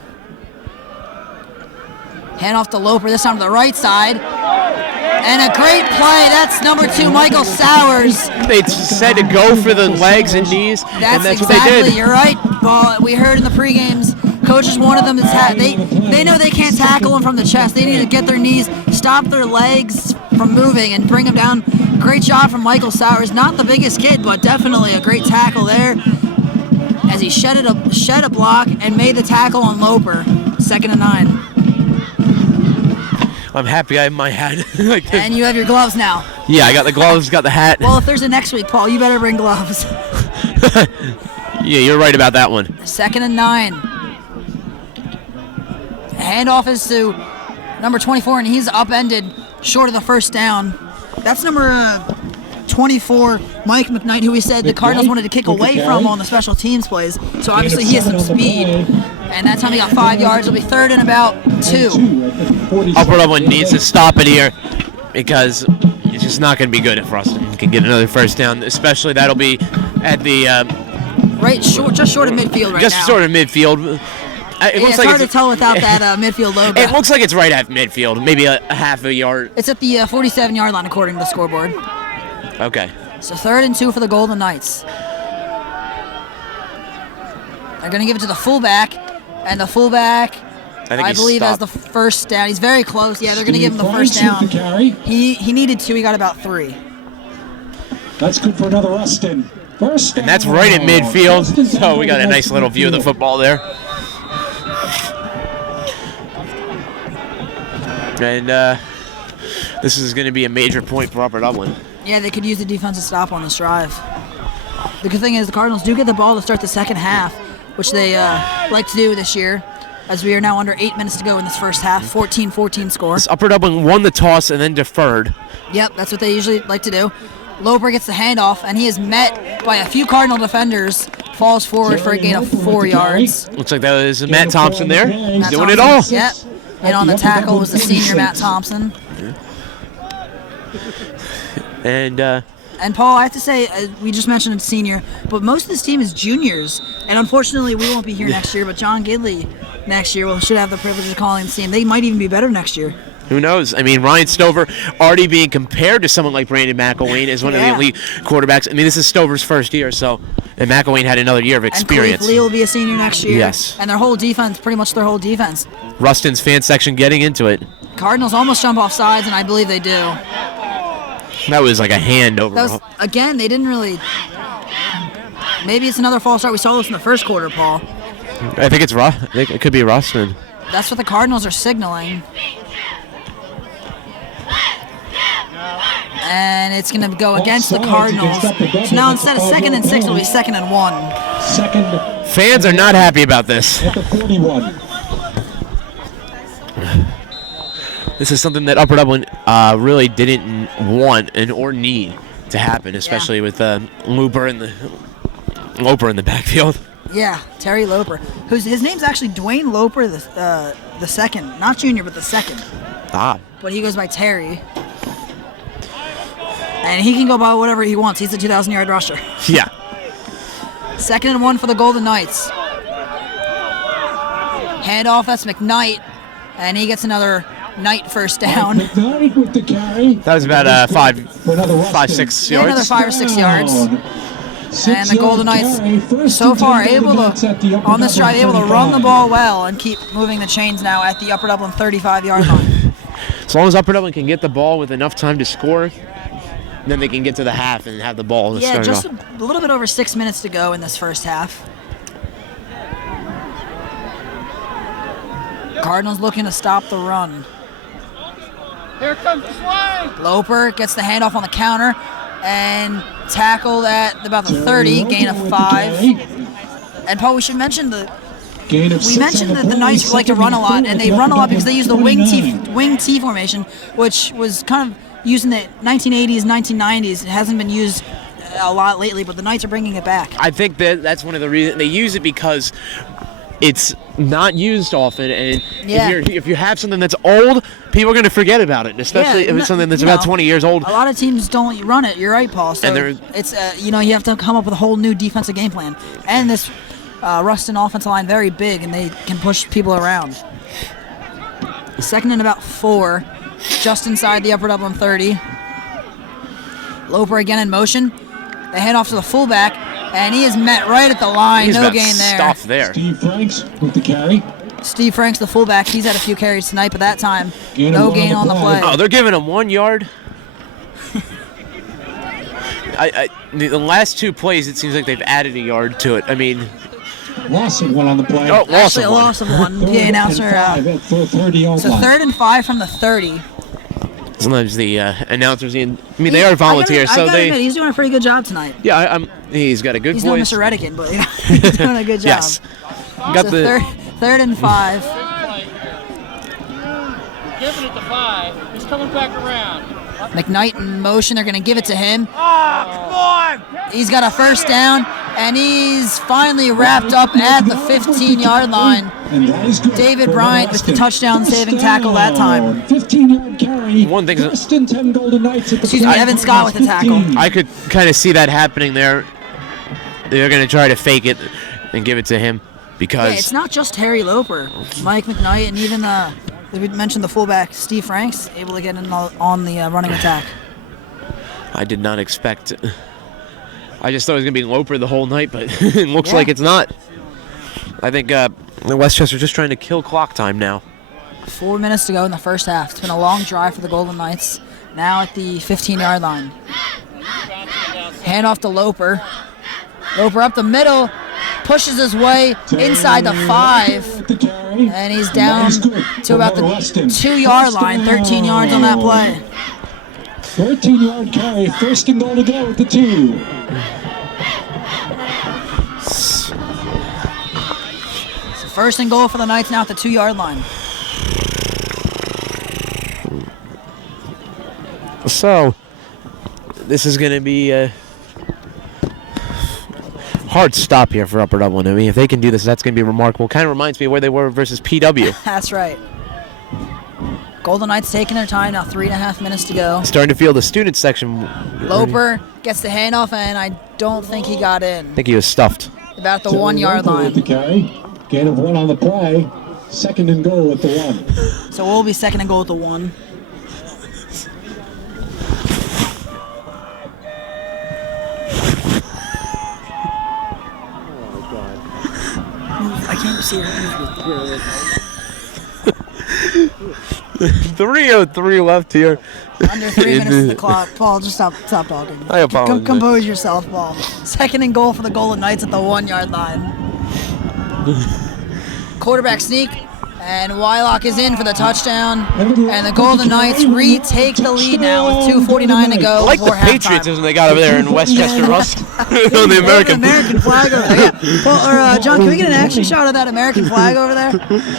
Hand off to Loper, this time to the right side. And a great play. That's number 2, Michael Sowers. They said to go for the legs and knees, and that's what they exactly, did. you're right. Well, we heard in the pre-games, coaches wanted them to they know they can't tackle them from the chest. They need to get their knees, stop their legs from moving, and bring them down. Great job from Michael Sowers. Not the biggest kid, but definitely a great tackle there as he shed a block and made the tackle on Loper. 2nd and 9. I'm happy I have my hat. And you have your gloves now. Yeah, I got the gloves, got the hat. Well, if there's a next week, Paul, you better bring gloves. Yeah, you're right about that one. 2nd and 9. Handoff is to number 24, and he's upended short of the first down. That's number 24, Mike McKnight, who we said the Cardinals wanted to kick away from on the special teams plays. So obviously he has some speed. And that time he got 5 yards. It'll be 3rd and about 2. Upper Dublin needs to stop it here because it's just not going to be good if Rustin can get another first down. Especially that'll be at the Just short of midfield right just now. sort of midfield. It's hard to tell without that midfield logo. It looks like it's right at midfield, maybe a half a yard. It's at the 47-yard line according to the scoreboard. Okay. So 3rd and 2 for the Golden Knights. They're going to give it to the fullback, and the fullback, I believe, has the first down. He's very close. Yeah, they're going to give him the first down. He needed 2. He got about 3. That's good for another Rustin. First And that's right at midfield, so we got a nice little view of the football there. And this is going to be a major point for Upper Dublin. Yeah, they could use the defensive stop on this drive. The good thing is the Cardinals do get the ball to start the second half, which they like to do this year, as we are now under 8 minutes to go in this first half. 14-14 score. Upper Dublin won the toss and then deferred. Yep, that's what they usually like to do. Loper gets the handoff, and he is met by a few Cardinal defenders. Falls forward for a gain of 4 yards. Looks like that was Matt Thompson there. He's Matt doing Thompson, it all. Yep. And on the tackle was the senior Matt Thompson. And Paul, I have to say, we just mentioned a senior, but most of this team is juniors. And unfortunately, we won't be here next year, but John Gidley next year should have the privilege of calling the team. They might even be better next year. Who knows? I mean, Ryan Stover already being compared to someone like Brandon McElwain as one of the elite quarterbacks. I mean, this is Stover's first year, and McElwain had another year of experience. And Khalif Lee will be a senior next year. Yes. And their whole defense, pretty much their whole defense. Rustin's fan section getting into it. Cardinals almost jump off sides, and I believe they do. That was like a hand over. That was, again, they didn't really... Maybe it's another false start. We saw this in the first quarter, Paul. I think it's I think it could be Rustin. That's what the Cardinals are signaling. And it's going to go against the Cardinals. So now instead of 2nd and 6, it'll be 2nd and 1. Fans are not happy about this. At the 41. This is something that Upper Dublin really didn't want or need to happen, especially with Loper in the backfield. Yeah, Terry Loper. His name's actually Dwayne Loper the second, not junior, but the second. Ah. But he goes by Terry. And he can go by whatever he wants. He's a 2,000-yard rusher. Yeah. 2nd and 1 for the Golden Knights. Handoff, that's McKnight. And he gets another Knight first down. McKnight with the carry. That was about 5, 6 Yeah, another yards. 5 or 6 yards. And the Golden Knights, First so and far, 10 able Golden Knights at the to, Upper on this drive, able to Dublin run the 35. ball well and keep moving the chains now at the Upper Dublin 35-yard line. As long as Upper Dublin can get the ball with enough time to score, then they can get to the half and have the ball. To Yeah, start just off. a little bit over 6 minutes to go in this first half. Cardinals looking to stop the run. Here comes the swing. Loper gets the handoff on the counter and tackled at about the 30, gain of 5. And Paul, we should mention We mentioned that the Knights like to run a lot, and they run a lot because they use the wing T formation, which was kind of used in the 1980s, 1990s. It hasn't been used a lot lately, but the Knights are bringing it back. I think that's one of the reasons they use it, because it's not used often, and Yeah. if you have something that's old, people are going to forget about it, especially if it's something that's about 20 years old. A lot of teams don't run it. You're right, Paul. So And it's you have to come up with a whole new defensive game plan. And this Rustin offensive line very big, and they can push people around. 2nd and about 4, just inside the Upper Dublin 30. Loper again in motion. They hand off to the fullback, and he is met right at the line. He's no about gain there. stuffed there. Steve Franks with the carry. Steve Franks, the fullback, he's had a few carries tonight, but that time, Gain no of 1 gain on the play. Oh, they're giving him 1 yard. The last 2 plays, it seems like they've added a yard to it. I mean, Loss of 1 on the play. oh, loss Actually, of a 1. loss of 1. Third The and announcer. 5 at the 30-yard So line. 3rd and 5 from the 30. Sometimes the announcers, they are volunteers, I so gotta they. admit, he's doing a pretty good job tonight. Yeah, he's got a good He's doing voice. Mr. Redigan, but he's doing a good job. Yes. Got So the. 3rd and 5. Giving it to 5. He's coming back around. McKnight in motion. They're going to give it to him. He's got a first down, and he's finally wrapped up at the 15-yard line. And that is good David for Bryant with the Rustin. touchdown-saving First tackle that time. 15-yard carry. One thing's- First and 10 Golden Knights at the Excuse me, Evan Scott with the tackle. 15. I could kind of see that happening there. They're going to try to fake it and give it to him because Yeah, it's not just Harry Loper. Mike McKnight and even we mentioned the fullback Steve Franks able to get in on the running attack. I did not expect. I just thought it was going to be Loper the whole night, but it looks like it's not. I think Westchester's just trying to kill clock time now. 4 minutes to go in the first half. It's been a long drive for the Golden Knights. Now at the 15-yard line. Hand off to Loper. Loper up the middle. Pushes his way inside the 5. And he's down to about the 2-yard line. 13 yards on that play. 13-yard carry. First and goal to go with the 2. First and goal for the Knights now at the 2-yard line. So, this is going to be a hard stop here for Upper Dublin. I mean, if they can do this, that's going to be remarkable. Kind of reminds me of where they were versus PW. That's right. Golden Knights taking their time now. 3.5 minutes to go. Starting to feel the student section. Loper gets the handoff, and I don't think he got in. I think he was stuffed. About the 1-yard With the line. carry. Gain of 1 on the play. Second and goal at the 1. So we'll be second and goal at the 1. I can't see it. 3:03 left here. Under 3 minutes of the clock. Paul, just stop talking. I apologize. Compose yourself, Paul. Second and goal for the Golden Knights at the 1-yard line. Quarterback sneak, and Wylock is in for the touchdown. And the Golden Knights retake the lead now with 2:49 to go. I like the before halftime. patriotism they got over there in Westchester, Rustin. On the American American. flag over there. Yeah. Well, John, can we get an action shot of that American flag over there?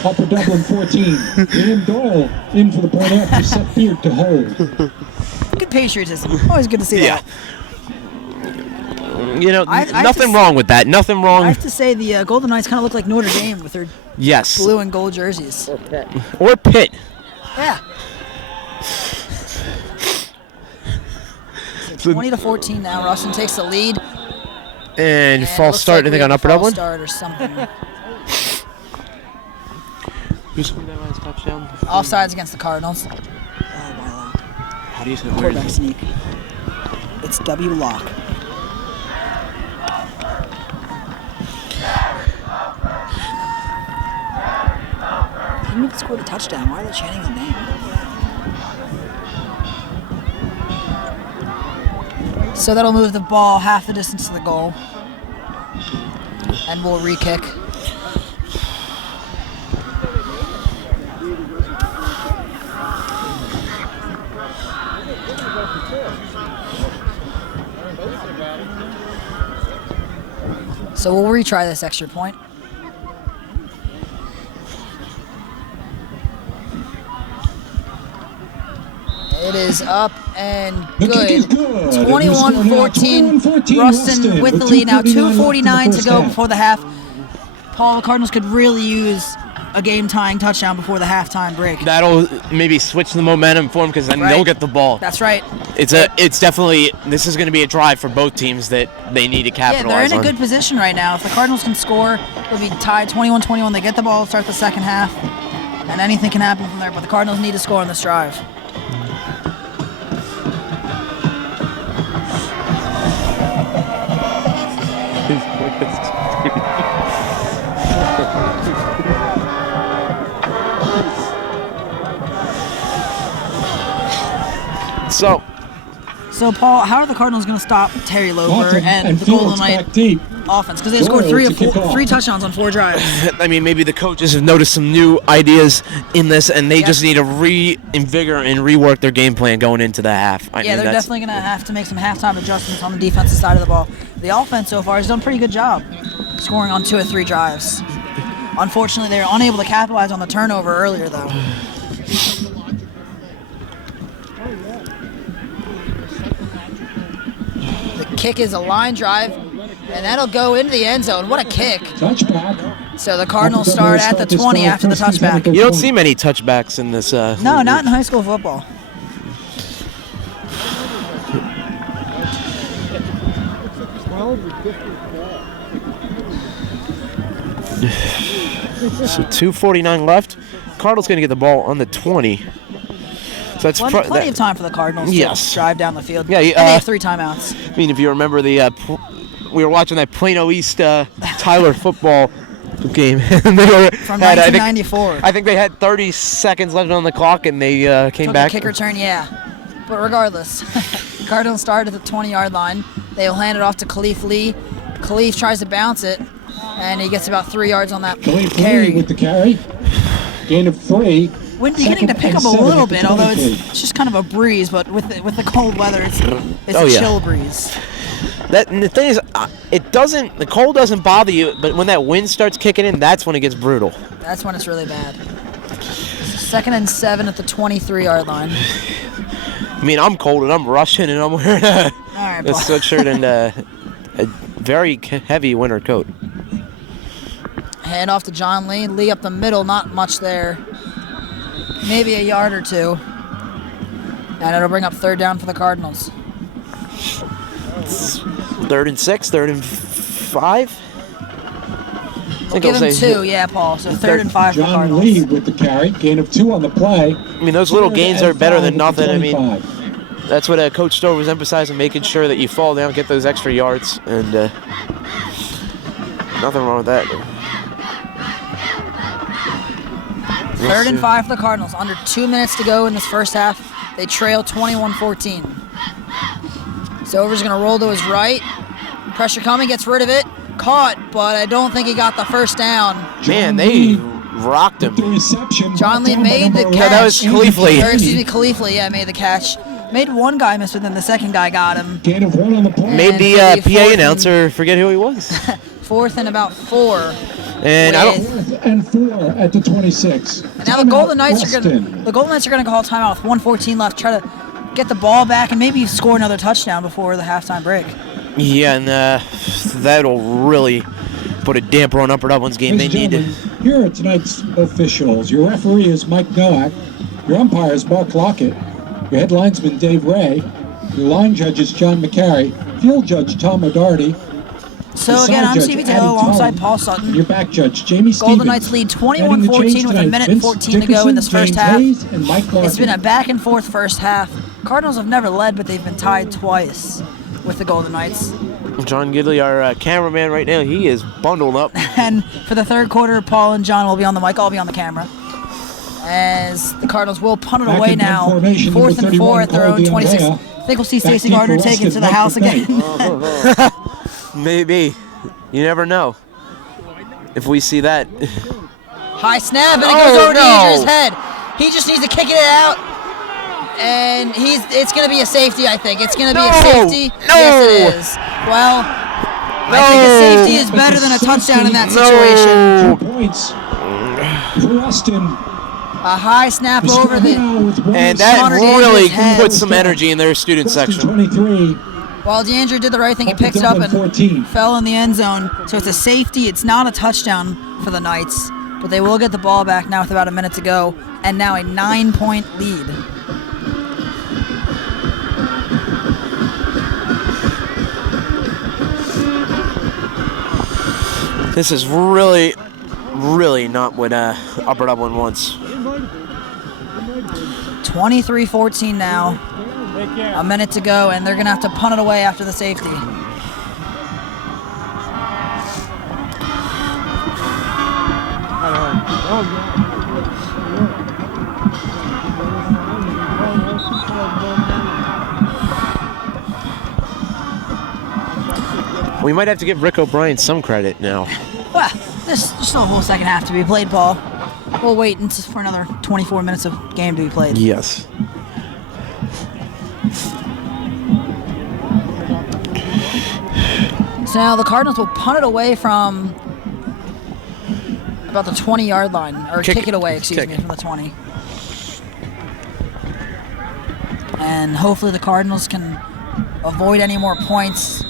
Upper Dublin 14. Liam Doyle in for the point after set Beard to hold. Good patriotism. Always good to see Yeah. that. You know, I have nothing to wrong with that. Nothing wrong. I have to say the Golden Knights kind of look like Notre Dame with their Yes. blue and gold jerseys. Or Pitt. Yeah. So 20-14 now. Rustin takes the lead. And it false looks start, like I think, we on have a Upper false Dublin. start or something. Who scored that last touchdown? Offsides against the Cardinals. How do you say it? Quarterback sneak. It's W. Lock. He didn't even score the touchdown. Why are they chanting his name? So that'll move the ball half the distance to the goal. And we'll re-kick. So we'll retry this extra point. It is up and The kick is good. good. 21-14. 21-14 Rustin with the lead now. 2:49 to go half. before the half. Paul, the Cardinals could really use a game-tying touchdown before the halftime break. That'll maybe switch the momentum for them because then they'll get the ball. That's right. It's definitely, this is going to be a drive for both teams that they need to Yeah, capitalize they're in a on. good position right now. If the Cardinals can score, they'll be tied 21-21. They get the ball, start the second half, and anything can happen from there. But the Cardinals need to score on this drive. So Paul, how are the Cardinals going to stop Terry Lover and the Golden Knight offense? Because they scored three touchdowns on 4 drives. I mean, maybe the coaches have noticed some new ideas in this, and they just need to reinvigorate and rework their game plan going into the half. They're definitely going to have to make some halftime adjustments on the defensive side of the ball. The offense so far has done a pretty good job scoring on 2 of 3 drives. Unfortunately, they were unable to capitalize on the turnover earlier, though. Kick is a line drive, and that'll go into the end zone. What a kick. Touchback. So the Cardinals start at the 20 after the touchback. You don't see many touchbacks in this. No, not in high school football. So 2:49 left. Cardinals going to get the ball on the 20. So that's plenty of time for the Cardinals to drive down the field. Yeah, and they have 3 timeouts. I mean, if you remember we were watching that Plano East Tyler football game. And they were, from 1994. I think they had 30 seconds left on the clock, and they came back. A kick return, yeah. But regardless, Cardinals start at the 20-yard line. They'll hand it off to Khalif Lee. Khalif tries to bounce it, and he gets about 3 yards on that carry. Lee with the carry. Gain of 3. Wind beginning to pick up a little bit, although it's just kind of a breeze. But with the cold weather, it's a chill breeze. The thing is, the cold doesn't bother you, but when that wind starts kicking in, that's when it gets brutal. That's when it's really bad. 2nd and 7 at the 23-yard line. I mean, I'm cold and I'm rushing and I'm wearing a Right, sweatshirt and a very heavy winter coat. Hand off to John Lee. Lee up the middle, not much there. Maybe a yard or 2. And it'll bring up 3rd down for the Cardinals. 3rd and 6, 3rd and 5. We'll give him 2, yeah, Paul. So 3rd and 5 for the Cardinals. John Lee with the carry. Gain of 2 on the play. I mean, those little gains are better than nothing. I mean, that's what Coach Stover was emphasizing, making sure that you fall down, get those extra yards, and nothing wrong with that. 3rd and 5 for the Cardinals. Under 2 minutes to go in this first half. They trail 21-14. Stover's going to roll to his right. Pressure coming, gets rid of it. Caught, but I don't think he got the first down. Man, they rocked him. John Lee made the catch. No, that was Khalif Lee. Khalif Lee, made the catch. Made one guy miss, but then the second guy got him. Gain of 1 on the play. Made the PA announcer forget who he was. 4th and about 4. And I don't. 4th and 4 at the 26. And now the Golden Knights are going to call timeout with 1:14 left. Try to get the ball back and maybe score another touchdown before the halftime break. Yeah, and that'll really put a damper on Upper Dublin's game. They need to. Here are tonight's officials. Your referee is Mike Nowak. Your umpire is Mark Lockett. Your head linesman Dave Ray. Your line judge is John McCary. Field judge Tom O'Doherty. So again, I'm Stevie Taylor alongside Paul Sutton. And your back judge Jamie Stevens. Golden Knights lead 21-14 with a minute and 14 to go in this first half. It's been a back and forth first half. Cardinals have never led, but they've been tied twice with the Golden Knights. John Gidley, our cameraman right now, he is bundled up. And for the third quarter, Paul and John will be on the mic. I'll be on the camera. As the Cardinals will punt it away now. 4th and 4 at their own 26. I think we'll see Stacey Gardner take it to the house again. Maybe. You never know. If we see that. High snap, and it goes over to Andrew's head. He just needs to kick it out. And it's going to be a safety, I think. It's going to be a safety. No. Yes, it is. Well, I think a safety is better than a touchdown in that situation. 2 points for Rustin. A high snap over the... And that really put some energy in their student section. 23. Well, DeAndre did the right thing. He picked it up and fell in the end zone. So it's a safety. It's not a touchdown for the Knights. But they will get the ball back now with about a minute to go. And now a 9-point lead. This is really, really not what Upper Dublin wants. 23-14 now. A minute to go, and they're going to have to punt it away after the safety. We might have to give Rick O'Brien some credit now. Well, there's still a whole second half to be played, Paul. We'll wait for another 24 minutes of game to be played. Yes. So now the Cardinals will punt it away from about the 20-yard line, or kick it away, excuse me, from the 20. And hopefully the Cardinals can avoid any more points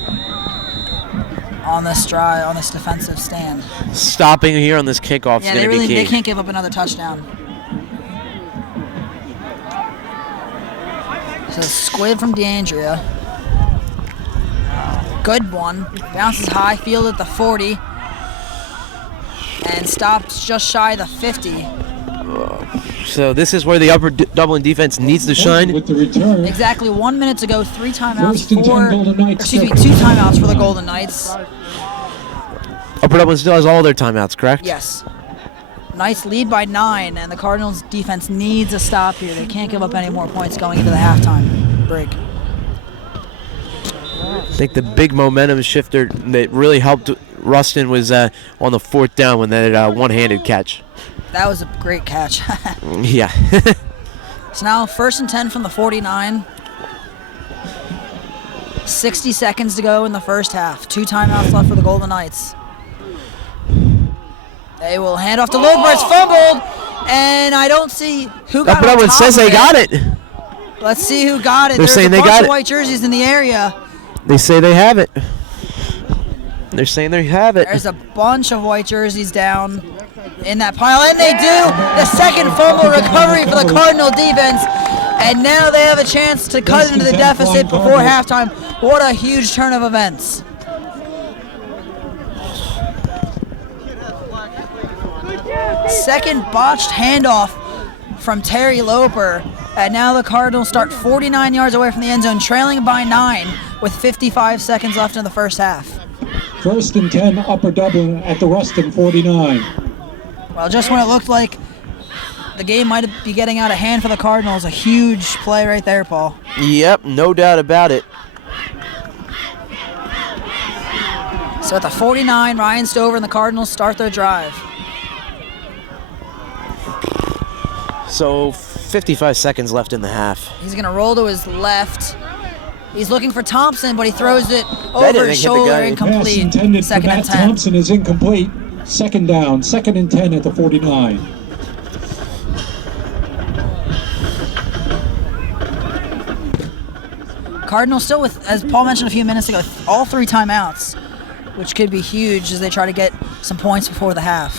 on this drive, on this defensive stand. Stopping here on this kickoff is going to be key. They can't give up another touchdown. So squib from DeAndrea. Good one. Bounces high, field at the 40. And stopped just shy of the 50. So this is where the Upper Dublin defense needs to shine. With the return. Exactly 1 minute to go, 3 timeouts Two timeouts for the Golden Knights. Upper Dublin still has all their timeouts, correct? Yes. Knights lead by 9, and the Cardinals defense needs a stop here. They can't give up any more points going into the halftime break. I think the big momentum shifter that really helped Rustin was on the 4th down when that one-handed catch. That was a great catch. Yeah. So now 1st and 10 from the 49. 60 seconds to go in the first half. 2 timeouts left for the Golden Knights. They will hand off to Loper. It's fumbled, and I don't see who got it. Upper Dublin says they got it. Let's see who got it. They're saying they got it. There's a bunch of white jerseys in the area. They say they have it. They're saying they have it. There's a bunch of white jerseys down in that pile, and they do. The second fumble recovery for the Cardinal defense, and now they have a chance to cut into the deficit before halftime. What a huge turn of events. Second botched handoff from Terry Loper, and now the Cardinals start 49 yards away from the end zone, trailing by 9 with 55 seconds left in the first half. 1st and 10, Upper Dublin at the Rustin 49. Well, just when it looked like the game might be getting out of hand for the Cardinals, a huge play right there, Paul. Yep, no doubt about it. So at the 49, Ryan Stover and the Cardinals start their drive. So 55 seconds left in the half. He's going to roll to his left. He's looking for Thompson, but he throws it over his shoulder, incomplete. Pass intended Second for and Matt 10. Thompson is incomplete. 2nd down, 2nd and 10 at the 49. Cardinals still with, as Paul mentioned a few minutes ago, all 3 timeouts, which could be huge as they try to get some points before the half.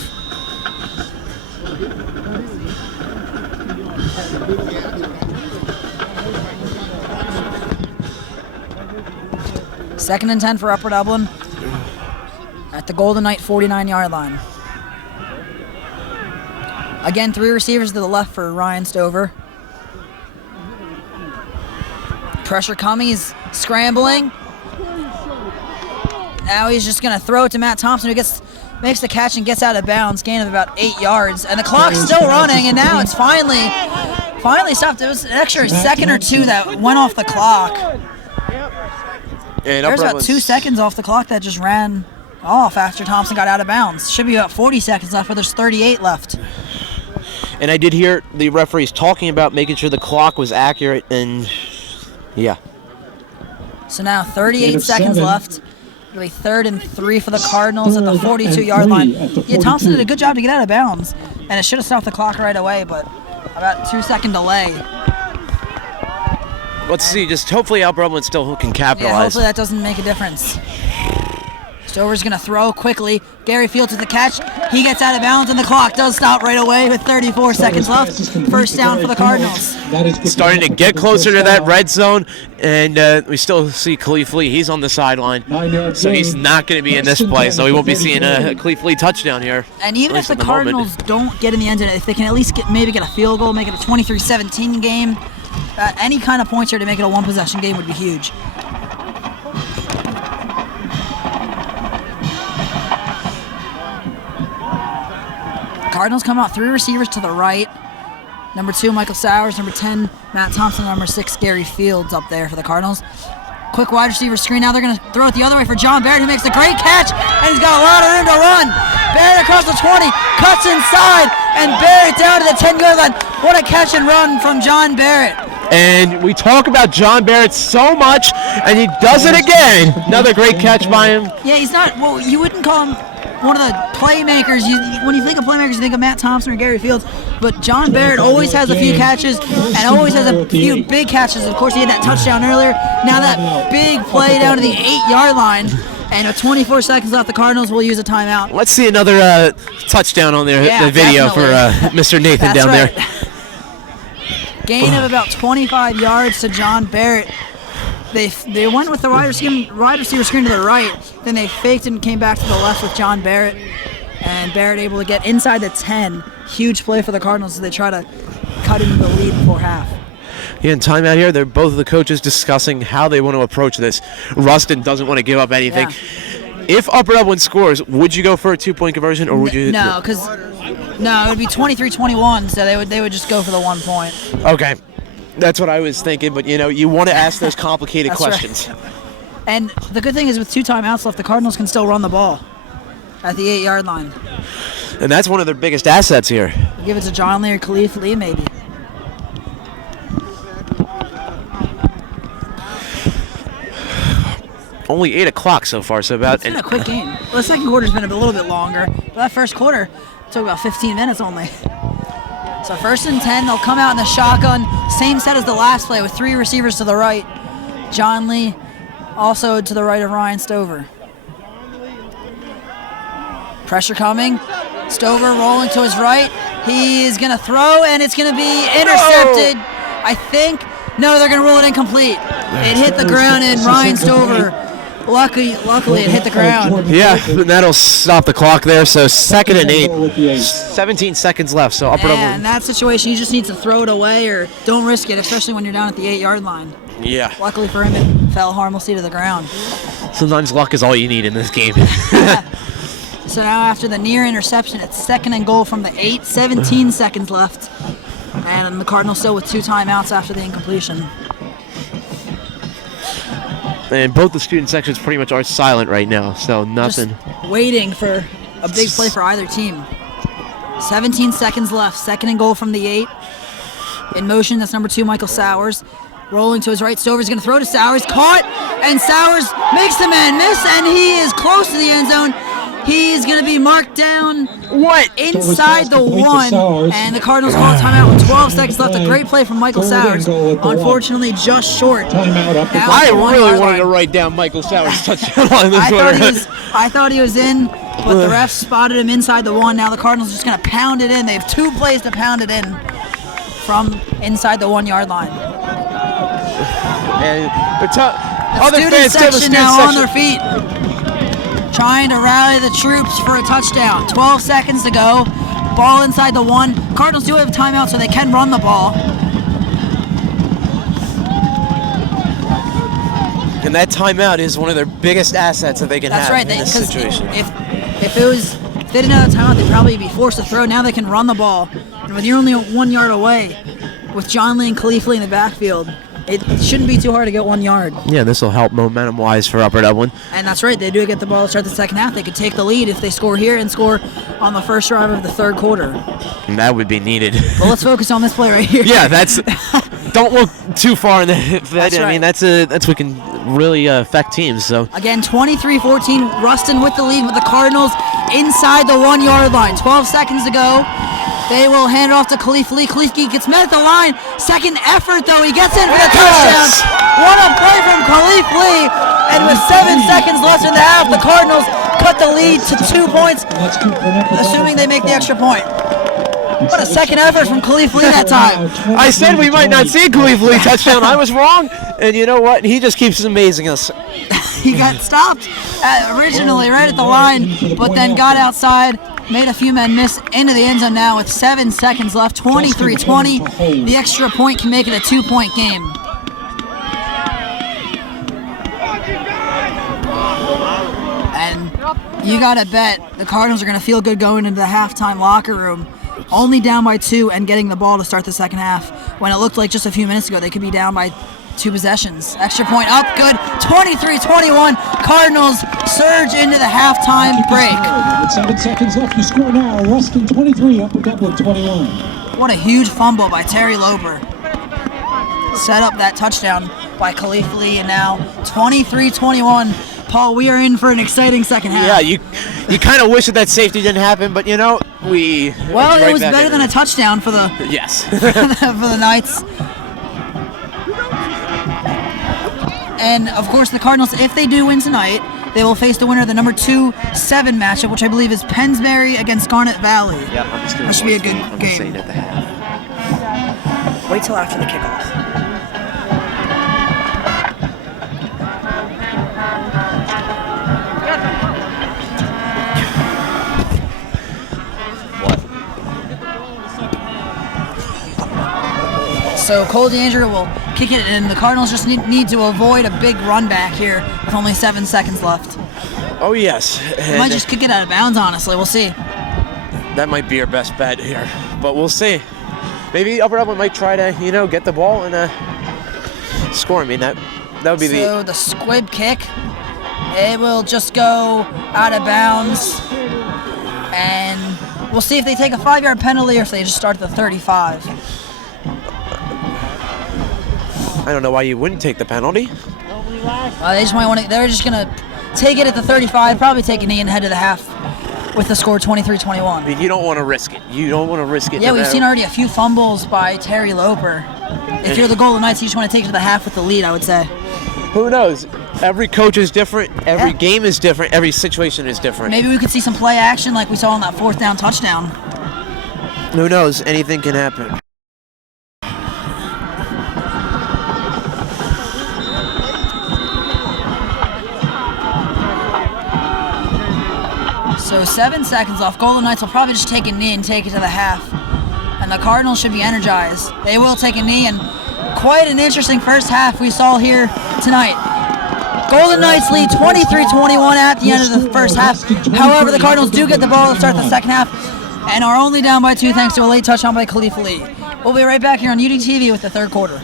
Second and 10 for Upper Dublin at the Golden Knight 49-yard line. Again, 3 receivers to the left for Ryan Stover. Pressure coming, he's scrambling. Now he's just going to throw it to Matt Thompson, who makes the catch and gets out of bounds, gain of about 8 yards. And the clock's still running, and now it's finally stopped. It was an extra second or 2 that went off the clock. There's about 2 seconds off the clock that just ran off after Thompson got out of bounds. Should be about 40 seconds left, but there's 38 left. And I did hear the referees talking about making sure the clock was accurate, and yeah. So now 38 seconds left. Really 3rd and 3 for the Cardinals at the 42-yard line. Yeah, Thompson did a good job to get out of bounds, and it should have stopped the clock right away, but about 2-second delay. Let's see, just hopefully Upper Dublin still can capitalize. Yeah, hopefully that doesn't make a difference. Stover's going to throw quickly. Gary Fields with the catch. He gets out of bounds, and the clock does stop right away with 34 seconds left. First down for the Cardinals. Starting to get closer to that red zone, and we still see Khalif Lee. He's on the sideline, so he's not going to be in this play, so we won't be seeing a Khalif Lee touchdown here. And even if the Cardinals don't get in the end zone, if they can at least maybe get a field goal, make it a 23-17 game, any kind of points here to make it a 1-possession game would be huge. Cardinals come out 3 receivers to the right. Number 2, Michael Sowers. Number 10, Matt Thompson. Number 6, Gary Fields up there for the Cardinals. Quick wide receiver screen. Now they're going to throw it the other way for John Barrett, who makes a great catch, and he's got a lot of room to run. Barrett across the 20, cuts inside, and Barrett down to the 10-yard line. What a catch and run from John Barrett. And we talk about John Barrett so much, and he does it again. Another great catch by him. Yeah, he's not, well, you wouldn't call him one of the playmakers. When you think of playmakers, you think of Matt Thompson or Gary Fields, but John Barrett always has a few catches and always has a few big catches. Of course, he had that touchdown earlier. Now that big play down to the 8-yard line, and with 24 seconds left, the Cardinals will use a timeout. Let's see another touchdown on the video definitely. For Mr. Nathan down there. Gain of about 25 yards to John Barrett. They went with the wide receiver screen to the right, then they faked and came back to the left with John Barrett, and Barrett able to get inside the 10. Huge play for the Cardinals as they try to cut into the lead before half. Yeah, in timeout here, they're both of the coaches discussing how they want to approach this. Rustin doesn't want to give up anything. Yeah. If Upper Dublin scores, would you go for a 2-point conversion, or would you? No, because it would be 23-21, so they would just go for the 1 point. Okay. That's what I was thinking, but you want to ask those complicated questions. Right. And the good thing is with 2 timeouts left, the Cardinals can still run the ball at the 8-yard line. And that's one of their biggest assets here. Give it to John Lee or Khalif Lee, maybe. Only 8 o'clock so far, so about... It's been a quick game. Well, the second quarter's been a little bit longer, but that first quarter took about 15 minutes only. So 1st and 10, they'll come out in the shotgun. Same set as the last play with 3 receivers to the right. John Lee also to the right of Ryan Stover. Pressure coming. Stover rolling to his right. He is going to throw, and it's going to be intercepted. I think. No, they're going to roll it incomplete. It hit the ground, and Ryan Stover, luckily it hit the ground. Yeah, and that'll stop the clock there. So 2nd and 8, 17 seconds left. So Upper Dublin. Yeah, in that situation, you just need to throw it away or don't risk it, especially when you're down at the 8-yard line. Yeah. Luckily for him, it fell harmlessly to the ground. Sometimes luck is all you need in this game. So now after the near interception, it's 2nd and goal from the 8, 17 seconds left. And the Cardinals still with 2 timeouts after the incompletion. And both the student sections pretty much are silent right now, so nothing. Just waiting for a big play for either team. 17 seconds left, 2nd and goal from the 8. In motion, that's number 2, Michael Sowers. Rolling to his right, Stover's going to throw to Sowers. Caught, and Sowers makes the man miss, and he is close to the end zone. He's going to be marked down What? Inside the one, and the Cardinals call a timeout with 12 seconds left. A great play from Michael Sowers. Unfortunately, just short. I really wanted to write down Michael Sowers' touchdown on this one. I thought he was in, but the refs spotted him inside the one. Now the Cardinals are just going to pound it in. They have 2 plays to pound it in from inside the 1 yard line. And the student section now on their feet, trying to rally the troops for a touchdown. 12 seconds to go. Ball inside the 1. Cardinals do have a timeout, so they can run the ball. And that timeout is one of their biggest assets that they can That's have right, in this situation. If they didn't have a timeout, they'd probably be forced to throw. Now they can run the ball. And when you're only 1 yard away, with John Lee and Khalif Lee in the backfield, it shouldn't be too hard to get 1 yard. Yeah, this will help momentum-wise for Upper Dublin. And that's right, they do get the ball to start the second half. They could take the lead if they score here and score on the first drive of the third quarter. And that would be needed. But let's focus on this play right here. Yeah, don't look too far in the. That's right. I mean, that's what can really affect teams. So again, 23-14, Rustin with the lead with the Cardinals inside the 1 yard line. 12 seconds to go. They will hand it off to Khalif Lee. Khalif Lee gets met at the line. Second effort, though. He gets in for the touchdown. What a play from Khalif Lee. And with 7 seconds left in the half, the Cardinals cut the lead to 2 points, assuming they make the extra point. What a second effort from Khalif Lee that time. I said we might not see Khalif Lee touchdown. I was wrong. And you know what? He just keeps amazing us. He got stopped originally right at the line, but then got outside. Made a few men miss into the end zone now with 7 seconds left, 23-20. The extra point can make it a 2-point game. And you gotta bet the Cardinals are gonna feel good going into the halftime locker room. Only down by 2 and getting the ball to start the second half, when it looked like just a few minutes ago they could be down by 2 possessions. Extra point up, good. 23-21. Cardinals surge into the halftime break. With 7 seconds left, you score now. Rustin 23, Upper Dublin 21. What a huge fumble by Terry Loper. Set up that touchdown by Khalif Lee, and now 23-21. Paul, we are in for an exciting second half. Yeah, you kind of wish that safety didn't happen, but you know, Well, it was better than a touchdown for the Yes. for the Knights. And of course, the Cardinals, if they do win tonight, they will face the winner of the number 2-7 matchup, which I believe is Pennsbury against Garnet Valley. Yeah, I'm just that should be a good game. Say it at the half. Wait till after the kickoff. So Cole DeAndrea will kick it, and the Cardinals just need to avoid a big run back here with only 7 seconds left. Oh, yes. They might just kick it out of bounds, honestly. We'll see. That might be our best bet here, but we'll see. Maybe Upper Dublin might try to, get the ball and score. I mean, that would be So the squib kick, it will just go out of bounds, and we'll see if they take a 5-yard penalty or if they just start at the 35. I don't know why you wouldn't take the penalty. They just might want to. They're just gonna take it at the 35, probably take a knee and head to the half with the score 23-21. I mean, you don't want to risk it. Yeah, we've seen already a few fumbles by Terry Loper. If you're the Golden Knights, you just want to take it to the half with the lead, I would say. Who knows? Every coach is different. Every game is different. Every situation is different. Maybe we could see some play action like we saw on that 4th down touchdown. Who knows? Anything can happen. So 7 seconds off. Golden Knights will probably just take a knee and take it to the half. And the Cardinals should be energized. They will take a knee, and quite an interesting first half we saw here tonight. Golden Knights lead 23-21 at the end of the first half. However, the Cardinals do get the ball to start the second half and are only down by 2 thanks to a late touchdown by Khalif Lee. We'll be right back here on UDTV with the third quarter.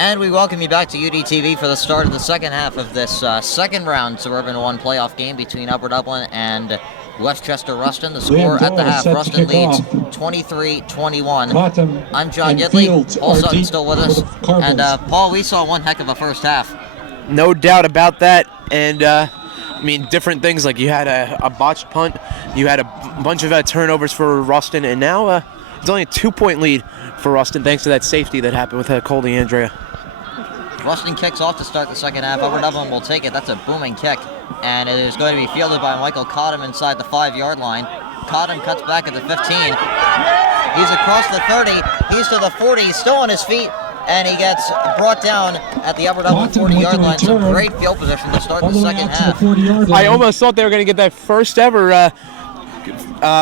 And we welcome you back to UDTV for the start of the second half of this second round Suburban 1 playoff game between Upper Dublin and Westchester Rustin. The score at the half, Rustin leads 23-21. I'm John Yidley, Paul Sutton still with us. And Paul, we saw one heck of a first half. No doubt about that. And I mean, different things like you had a botched punt, you had a bunch of turnovers for Rustin, and now it's only a 2-point lead for Rustin thanks to that safety that happened with Cole DeAndrea. Rustin kicks off to start the second half. Upper Dublin will take it. That's a booming kick. And it is going to be fielded by Michael Cottam inside the 5-yard line. Cottam cuts back at the 15. He's across the 30. He's to the 40. He's still on his feet. And he gets brought down at the Upper Dublin 40-yard line. So great field position to start the second half. I almost thought they were going to get that first ever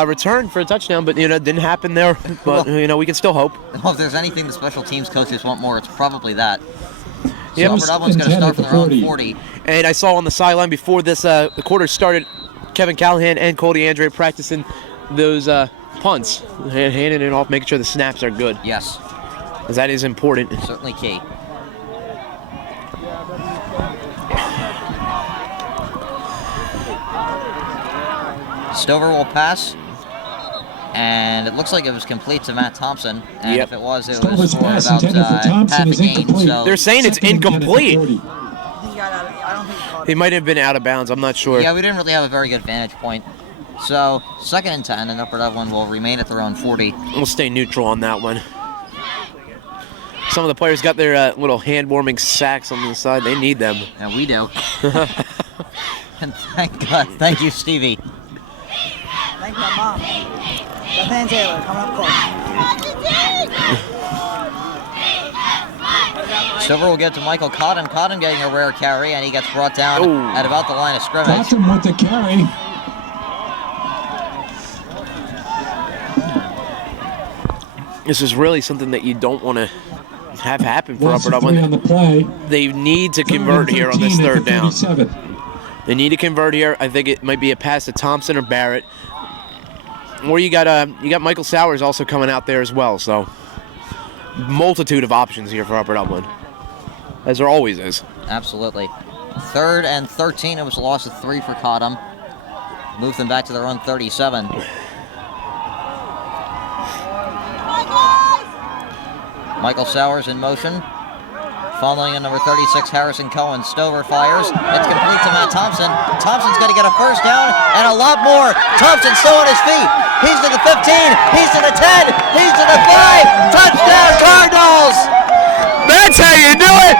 return for a touchdown, but it didn't happen there. But we can still hope. Well, if there's anything the special teams coaches want more, it's probably that. So Yep. Upper Dublin's going to start from their own 40. And I saw on the sideline before this the quarter started, Kevin Callahan and Cole DeAndrea practicing those punts, handing it off, making sure the snaps are good. Yes. Because that is important. Certainly key. Stover will pass. And it looks like it was complete to Matt Thompson. And Yep. if it was, it Stover's was for pass about intended for Thompson half a is gain. incomplete. So They're saying it's Second and 10 at the incomplete. 40. He got out. I don't think he caught He it. might have been out of bounds. I'm not sure. yeah, we didn't really have a very good vantage point. So second and 10, and Upper Dublin will remain at their own 40. We'll stay neutral on that one. Some of the players got their little hand-warming sacks on the side. They need them. And we do. And thank God. Thank you, Stevie. Thank my mom. Beth Taylor coming up close. Stover will get to Michael Cottam. Cottam getting a rare carry, and he gets brought down Ooh. at about the line of scrimmage. Cottam with the carry. This is really something that you don't want to have happen for Loss Upper of 3 on Dublin. the play. They need to convert here on this 13 at third the down. 37. They need to convert here. I think it might be a pass to Thompson or Barrett. Or you got Michael Sowers also coming out there as well. So multitude of options here for Upper Dublin, as there always is. Absolutely. Third and 13. It was a loss of 3 for Cottam. Move them back to their own 37. Michael Sowers in motion. Following in number 36, Harrison Cohen. Stover fires. It's complete to Matt Thompson. Thompson's going to get a first down and a lot more. Thompson still on his feet. He's to the 15. He's to the 10. He's to the 5. Touchdown, Cardinals! That's how you do it!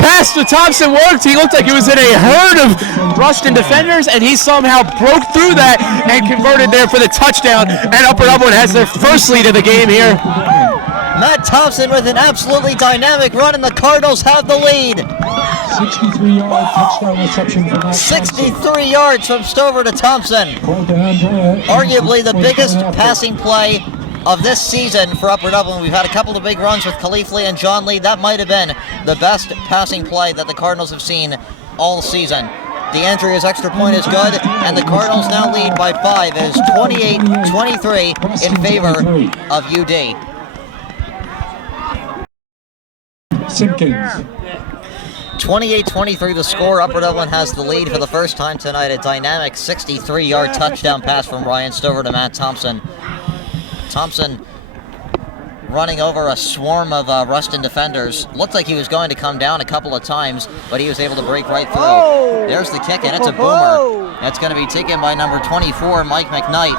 Pass to Thompson worked. He looked like he was in a herd of Rustin defenders, and he somehow broke through that and converted there for the touchdown. And Upper Dublin has their first lead of the game here. Matt Thompson with an absolutely dynamic run, and the Cardinals have the lead. 63-yard touchdown reception for Matt Thompson. 63 yards from Stover to Thompson. Cole DeAndrea, Arguably the was biggest going after. passing play of this season for Upper Dublin. We've had a couple of big runs with Khalif Lee and John Lee. That might have been the best passing play that the Cardinals have seen all season. DeAndrea's extra point is good, and the Cardinals now lead by 5. It is 28-23 in favor of UD. Simpkins. 28-23 the score. Upper Dublin has the lead for the first time tonight. A dynamic 63-yard touchdown pass from Ryan Stover to Matt Thompson. Thompson running over a swarm of Rustin defenders. Looked like he was going to come down a couple of times, but he was able to break right through. There's the kick, and it's a boomer. That's going to be taken by number 24, Mike McKnight,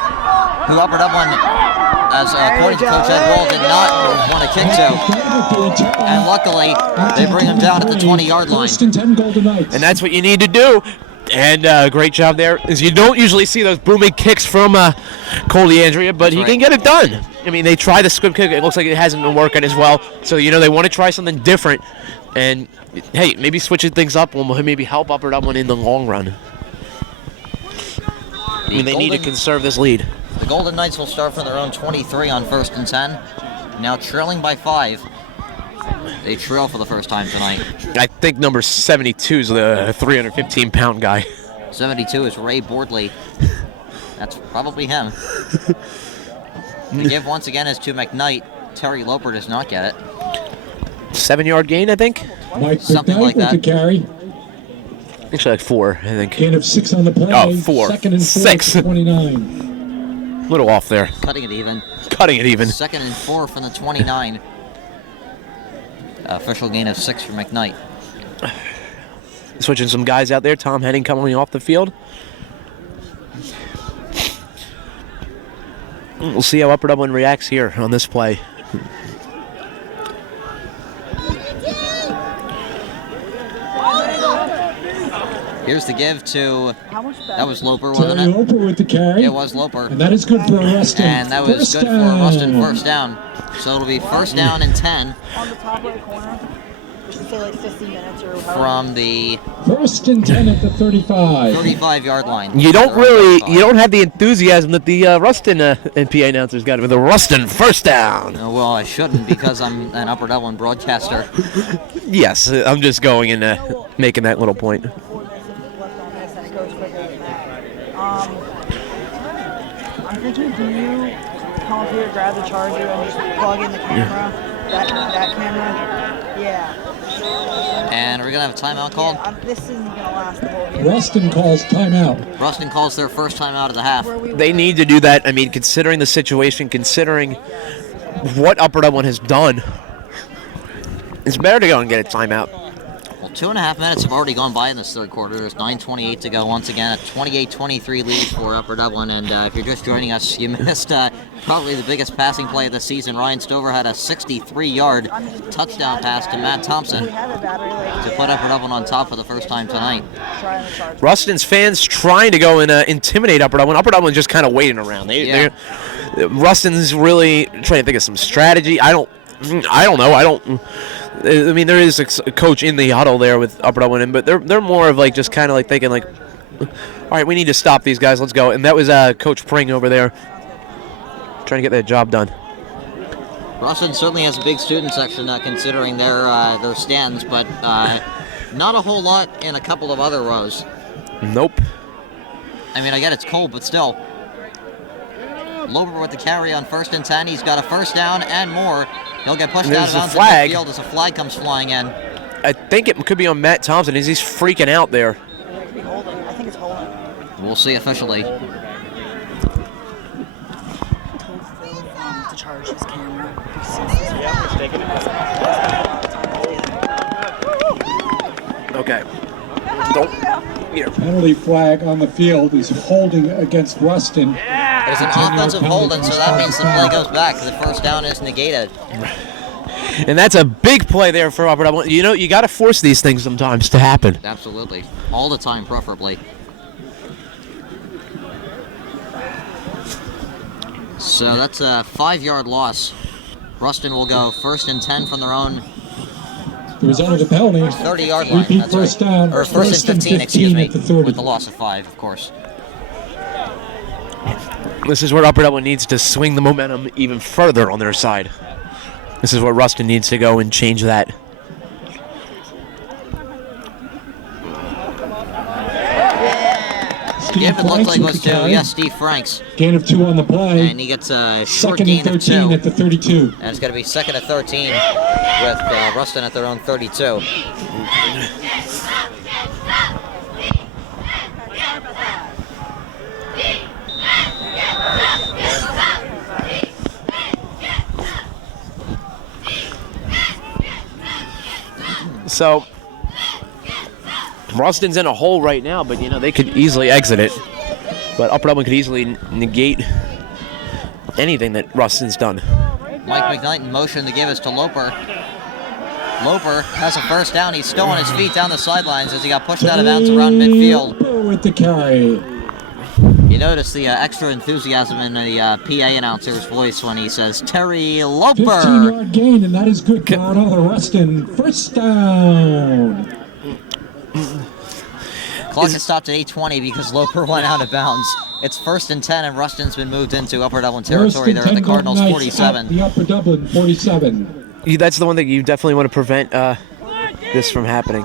who Upper Dublin, as according to Coach Ed Wall, did not want to kick to. And luckily, they bring him down at the 20-yard line. First and 10 Golden Knights. And that's what you need to do. And great job there, is you don't usually see those booming kicks from Cole DeAndrea, but he right. can get it done. I mean, they tried the squib kick. It looks like it hasn't been working as well. So, they want to try something different. And, hey, maybe switching things up will maybe help Upper Dublin in the long run. I mean, they need to conserve this lead. The Golden Knights will start from their own 23 on first and 10. Now trailing by 5. They trail for the first time tonight. I think number 72 is the 315-pound guy. 72 is Ray Bordley. That's probably him. The give once again is to McKnight. Terry Loper does not get it. 7-yard gain, I think. Mike something McKnight like with that. the carry. Actually, like 4, I think. Gain of 6 on the play. Oh, 4. Second and 4 6. for 29. A little off there. Cutting it even. Cutting it even. Second and 4 from the 29. Official gain of 6 for McKnight. switching some guys out there. Tom Henning coming off the field. We'll see how Upper Dublin reacts here on this play. Here's the give to, that was Loper, wasn't it? Loper with the carry. It was Loper. And that is good for Rustin. And that was good for Rustin, first down. So it'll be first down and 10. On the top right corner, we should say like 15 minutes or however. From the First and 10 at the 35. 35-yard line. You don't have the enthusiasm that the Rustin NPA announcers got with the Rustin first down. Well, I shouldn't because I'm an Upper Dublin broadcaster. Yes, I'm just going and making that little point. I'm thinking, do you come up here, grab the charger, and just plug in the camera? That camera? Yeah. And are we going to have a timeout called? This isn't going to last the whole game. Rustin calls timeout. Rustin calls their first timeout of the half. They need to do that. I mean, considering the situation, considering what Upper Dublin has done, it's better to go and get a timeout. Well, 2.5 minutes have already gone by in this third quarter. There's 9:28 to go. Once again, a 28-23 lead for Upper Dublin. And if you're just joining us, you missed probably the biggest passing play of the season. Ryan Stover had a 63-yard touchdown pass to Matt Thompson to put Upper Dublin on top for the first time tonight. Rustin's fans trying to go and intimidate Upper Dublin. Upper Dublin just kind of waiting around. Rustin's really trying to think of some strategy. I don't know. I mean, there is a coach in the huddle there with Upper Dublin, but they're more of like just kind of like thinking like, all right, we need to stop these guys. Let's go. And that was Coach Pring over there trying to get that job done. Rustin certainly has a big student section considering their stands, but not a whole lot in a couple of other rows. Nope. I mean, I get it's cold, but still. Lober with the carry on first and 10. He's got a first down and more. He'll get pushed out of bounds in midfield as a flag comes flying in. I think it could be on Matt Thompson as he's freaking out there. I think it's holding. We'll see officially. To charge his camera. Okay. Don't. Here. Penalty flag on the field. He's holding against Rustin. There's an offensive holding, so that means the play goes back. The first down is negated. And that's a big play there for Upper Dublin. You know, you got to force these things sometimes to happen. Absolutely. All the time, preferably. So that's a 5-yard loss. Rustin will go first and 10 from their own The result of the penalty. 30-yard line. Repeat That's first right. down. Or first and 15, excuse me. At the 30. With the loss of 5, of course. This is where Upper Dublin needs to swing the momentum even further on their side. This is where Rustin needs to go and change that. If it looked like it was to, yes, Steve Franks. Gain of 2 on the play. And he gets a short Second gain and of 13 2. at the 32. And it's going to be second and 13 with Rustin at their own 32. So, Rustin's in a hole right now, but you know they could easily exit it. But Upper Dublin could easily negate anything that Rustin's done. Mike McKnight in motion to give us to Loper. Loper has a first down. He's still on his feet down the sidelines as he got pushed out of bounds around midfield. Loper with the carry. You notice the extra enthusiasm in the PA announcer's voice when he says, Terry Loper. 15-yard gain, and that is good for another Rustin. First down. Clock is stopped at 8:20 because Loper went out of bounds. It's first and 10, and Rustin's been moved into Upper Dublin territory there at the Cardinals 47. The Upper Dublin 47. That's the one that you definitely want to prevent this from happening.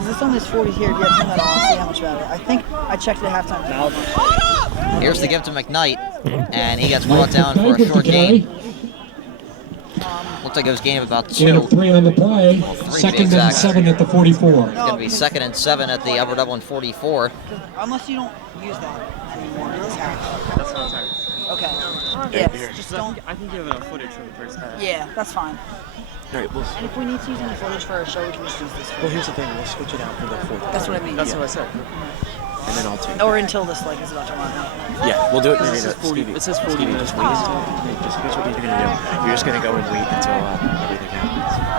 Is this on this 40 here? Yeah, turn that on. See how much better. I think I checked it at halftime. Here's the give to McKnight, and he gets brought down for a short gain. Looks like it was a gain of about 2. Gain of 3 on the play. Second and 7 at the 44. It's going to be second and 7 at the Upper Dublin 44. Unless you don't use that anymore. That's what I'm saying. Okay. Yeah, just don't. I think you have enough footage from the first half. Yeah, that's fine. All right, And if we need to use any footage for our show, we can just use this. well, here's the thing. We'll switch it out for the fourth. That's what I mean. That's what I said. And then I'll take. Or until this is about to run out. Yeah, we'll do it. This is 40. It says 40 minutes. Just wait. Just here's what you're gonna do. You're just gonna go and wait until everything happens.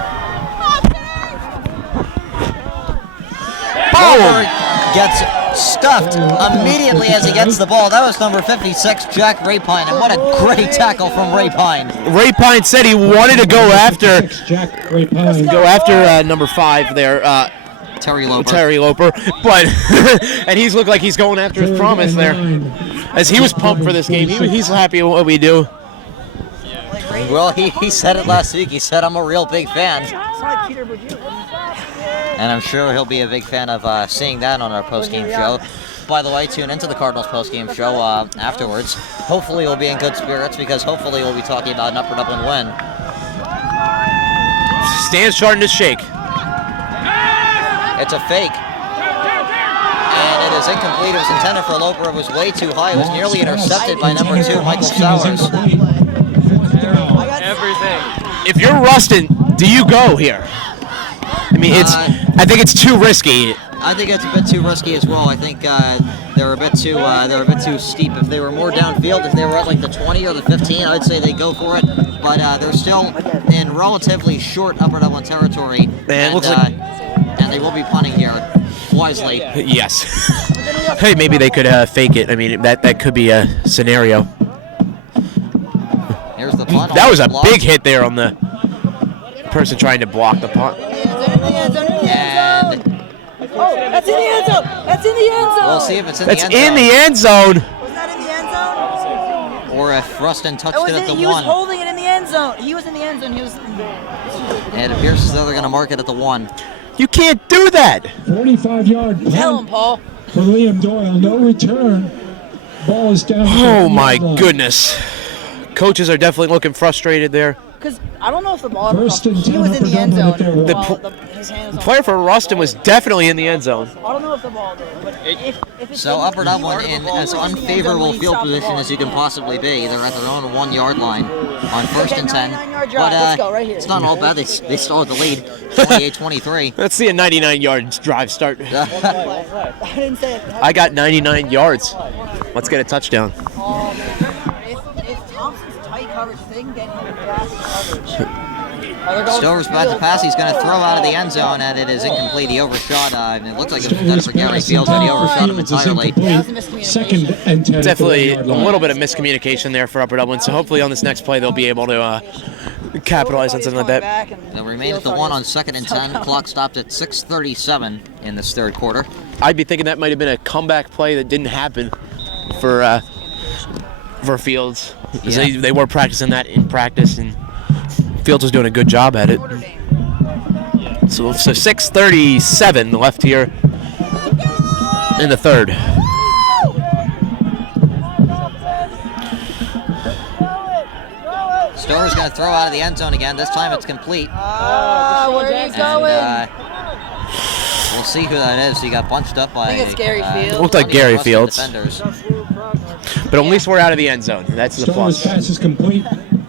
Boom! Gets stuffed immediately as he gets the ball. That was number 56, Jack Rapine, and what a great tackle from Rapine. Rapine said he wanted to go after Jack Rapine. number 5 there, Terry Loper. Terry Loper, but and he's looked like he's going after his promise there. As he was pumped for this game, he's happy with what we do. Well, he said it last week. He said, I'm a real big fan. And I'm sure he'll be a big fan of seeing that on our post-game show. By the way, tune into the Cardinals post-game show afterwards. Hopefully we'll be in good spirits because hopefully we'll be talking about an Upper Dublin win. Stan's starting to shake. It's a fake. And it is incomplete. It was intended for Loper. It was way too high. It was nearly intercepted by number 2, Michael Sowers. Everything. If you're Rustin, do you go here? I mean, I think it's too risky. I think it's a bit too risky as well. I think they're a bit too steep. If they were more downfield, if they were at like the 20 or the 15, I'd say they go for it. But they're still in relatively short Upper Dublin territory, and they will be punting here wisely. Yes. Hey, maybe they could fake it. I mean, that could be a scenario. Here's the punt. That was a big hit there on the person trying to block the punt. And That's in the end zone. That's in the end zone. we'll see if it's in That's the end zone. in the end zone. Was that in the end zone? Or if Rustin touched it at the He 1. was holding it in the end zone. He was in the end zone. And it appears as though they're going to mark it at the 1. You can't do that. 45-yard Tell him, Paul. for Liam Doyle. No return. Ball is down. Oh my goodness. Coaches are definitely looking frustrated there. Because I don't know if the ball First and he 10 was in the end zone. Upper Dublin at their while his hand was The on player for Rustin was definitely in the end zone. I don't know if the ball did, but if it's So Upper Dublin in as unfavorable field position as you can possibly be. They're at their own 1-yard line on first and 10. 99-yard drive. Let's go right here. It's not all bad. They still have the lead, 28-23. Let's see a 99-yard drive start. I didn't say it. I got 99 yards. Let's get a touchdown. Oh, man. If Thompson's tight coverage thing, then he'll pass coverage. Stover's about to pass. He's going to throw out of the end zone, and it is incomplete. He overshot. It looks like it was intended for Gary Fields, but he overshot him entirely. Second and 10. Definitely a little bit of miscommunication there for Upper Dublin. So hopefully on this next play they'll be able to capitalize on something like that. They'll remain at the 1 on second and 10. Clock stopped at 6:37 in this third quarter. I'd be thinking that might have been a comeback play that didn't happen for Fields. Yeah. They were practicing that in practice, and Fields was doing a good job at it. So 6:37 left here in the third. Stover's going to throw out of the end zone again. This time it's complete. Where are you going? And, we'll see who that is. He got bunched up by. I think it's Gary Fields. Looked like Gary Fields. Defenders. But at least we're out of the end zone. That's the Stover's plus. pass is complete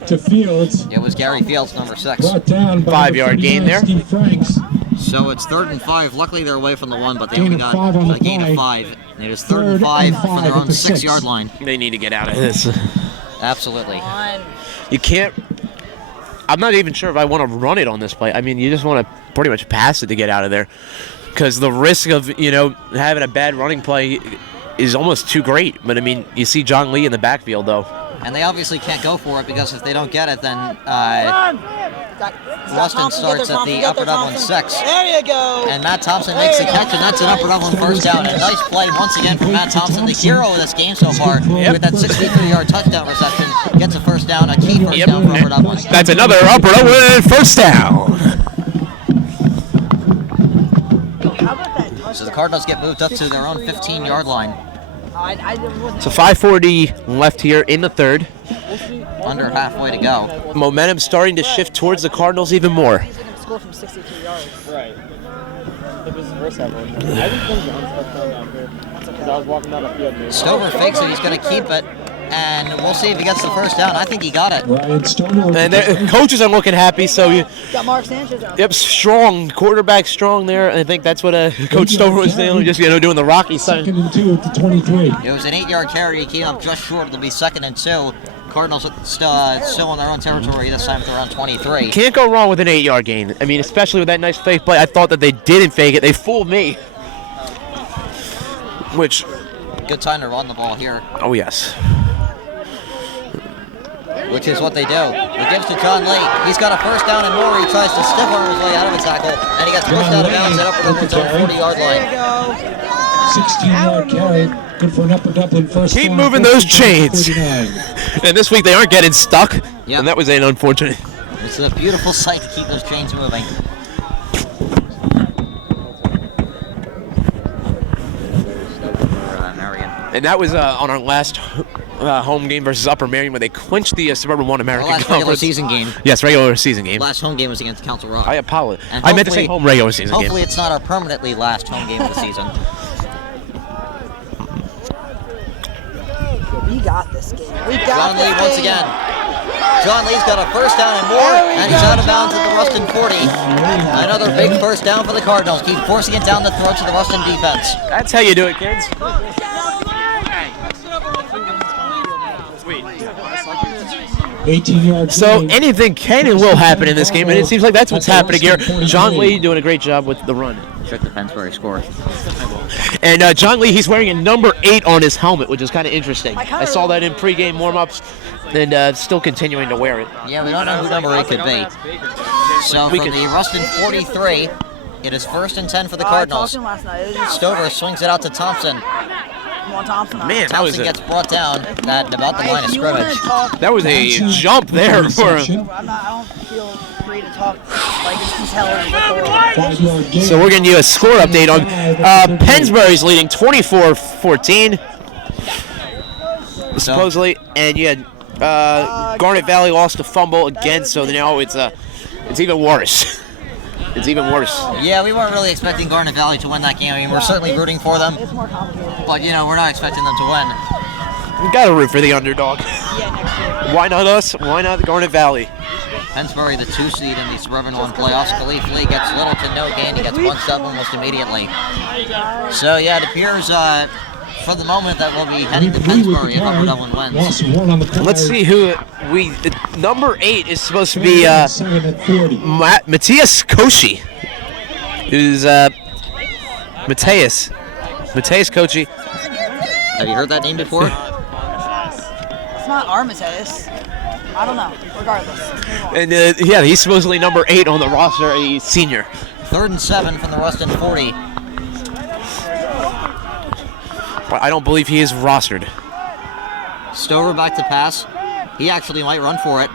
to Fields. It was Gary Fields, number 6. Brought down by 5-yard gain there. Steve Franks. So it's 3rd and 5. Luckily they're away from the 1, but they Gain only of got 5 on the a gain play. of 5. And it is 3rd and 5 from their at own the 6. 6-yard line. They need to get out of this. Absolutely. You can't. I'm not even sure if I want to run it on this play. I mean, you just want to pretty much pass it to get out of there, because the risk of having a bad running play is almost too great. But I mean, you see John Lee in the backfield though. And they obviously can't go for it, because if they don't get it, then Rustin starts at the Upper Dublin 6. There you go. And Matt Thompson makes the catch, and that's an Upper Dublin first down. A nice play once again from Matt Thompson, the hero of this game so far, with that 63-yard touchdown reception. Gets a first down, a key first down for Upper Dublin. That's another Upper Dublin first down. So the Cardinals get moved up to their own 15-yard line. So 5:40 left here in the third. Under halfway to go. Momentum starting to shift towards the Cardinals even more. He's going to score from 62 yards. Right. It was the first half. I didn't think John's touchdown down here. Because I was walking down the field. Stover fakes it. He's going to keep it. and we'll see if he gets the first down. I think he got it. Ryan Stoner. And the coaches are looking happy, so Got Mark Sanchez out. yep, strong quarterback, strong there. I think that's what Coach Stover was doing, just doing the Rocky sign. 2nd and 2 at the 23. It was an 8-yard carry. He came up just short. It'll be 2nd and 2. Cardinals still in their own territory this time at around 23. Can't go wrong with an 8-yard gain. I mean, especially with that nice fake play. I thought that they didn't fake it. They fooled me. Which, Good time to run the ball here, oh yes. which is what they do. He gives to John Lee. He's got a first down and more. He tries to stiff arm his way out of a tackle, and he gets pushed out of bounds at Upper Dublin's own 40-yard line. 16-yard carry. Good for an Upper Dublin first Keep down. moving those chains. 39. And this week they aren't getting stuck. Yep. And that was an unfortunate. It's a beautiful sight to keep those chains moving. And that was on our last home game versus Upper Marion, where they clinched the Suburban 1 American Last regular Conference. season game. Yes, regular season game. Last home game was against Council Rock. I apologize. And I meant to say hopefully- home regular season game. Hopefully it's not our permanently last home game of the season. We got this game. We got John this Lee game. once again. John Lee's got a first down and more, and he's out of bounds at the Rustin 40. Another big first down for the Cardinals. Keep forcing it down the throats of the Rustin defense. That's how you do it, kids. 18-yard So carry. anything can and will happen in this game, and it seems like that's what's happening here. John Lee doing a great job with the run. Check the Pensbury score. And John Lee, he's wearing a number 8 on his helmet, which is kind of interesting. I saw that in pregame warm-ups, and still continuing to wear it. Yeah, we don't know who number 8 could be. So from the Rustin 43, it is 1st and 10 for the Cardinals. Last night. It was just Stover swings it out to Thompson. More Thompson. Man, that was Thompson gets brought down at about the line of If you wanna scrimmage. talk- that was a jump there for him. I don't feel free to talk like it's tell her. 5-yard gain. So we're going to do a score update on Pensbury's leading 24-14, supposedly, and you had Garnet Valley lost a fumble again, so now it's even worse. It's even worse. Yeah, we weren't really expecting Garnet Valley to win that game. I mean, we're certainly rooting for them, It's more complicated. but we're not expecting them to win. We got to root for the underdog. Yeah, next year. Why not us? Why not Garnet Valley? Pensbury, the 2 seed in the Suburban 1 playoffs. Khalif Lee gets little to no gain. He gets bunched up almost immediately. So, yeah, it appears for the moment that we'll be heading to Pensbury if Upper Dublin wins. Loss of 1 on the play. Let's see who number 8 is supposed to be 2nd at 40. Matthias Koshi. Who's Matthias Kochi. Have you heard that name before? It's not Armitage. I don't know. Regardless. And yeah, he's supposedly number 8 on the roster, a senior. 3rd and 7 from the Rustin 40. But I don't believe he is rostered. Stover back to pass. He actually might run for it.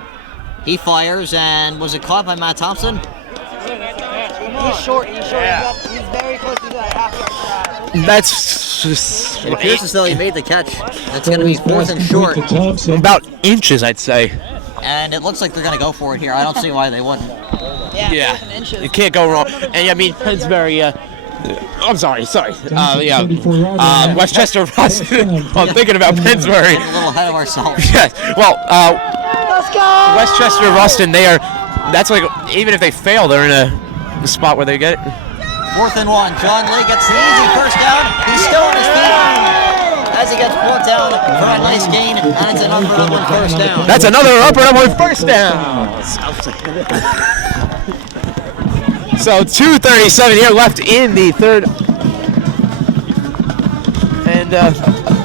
He fires, and was it caught by Matt Thompson? He's short. He's very close to that half-yard. That's just It appears as though he made the catch. That's going to be 4th and short. To Thompson. about inches, I'd say. And it looks like they're going to go for it here. I don't see why they wouldn't. Yeah. 4th and inches. You can't go wrong. And I mean, Pensbury, I'm sorry. Westchester Rustin. I'm thinking about Pensbury. Getting a little ahead of ourselves. Yes. Well, Let's go! Westchester Rustin, that's like, even if they fail, they're in a spot where they get it. 4th and 1. John Lee gets the easy first down. He's still on his feet as he gets brought down for a nice gain, and it's an Upper Dublin first down. That's another Upper Dublin first down. So 2:37 here left in the third. And,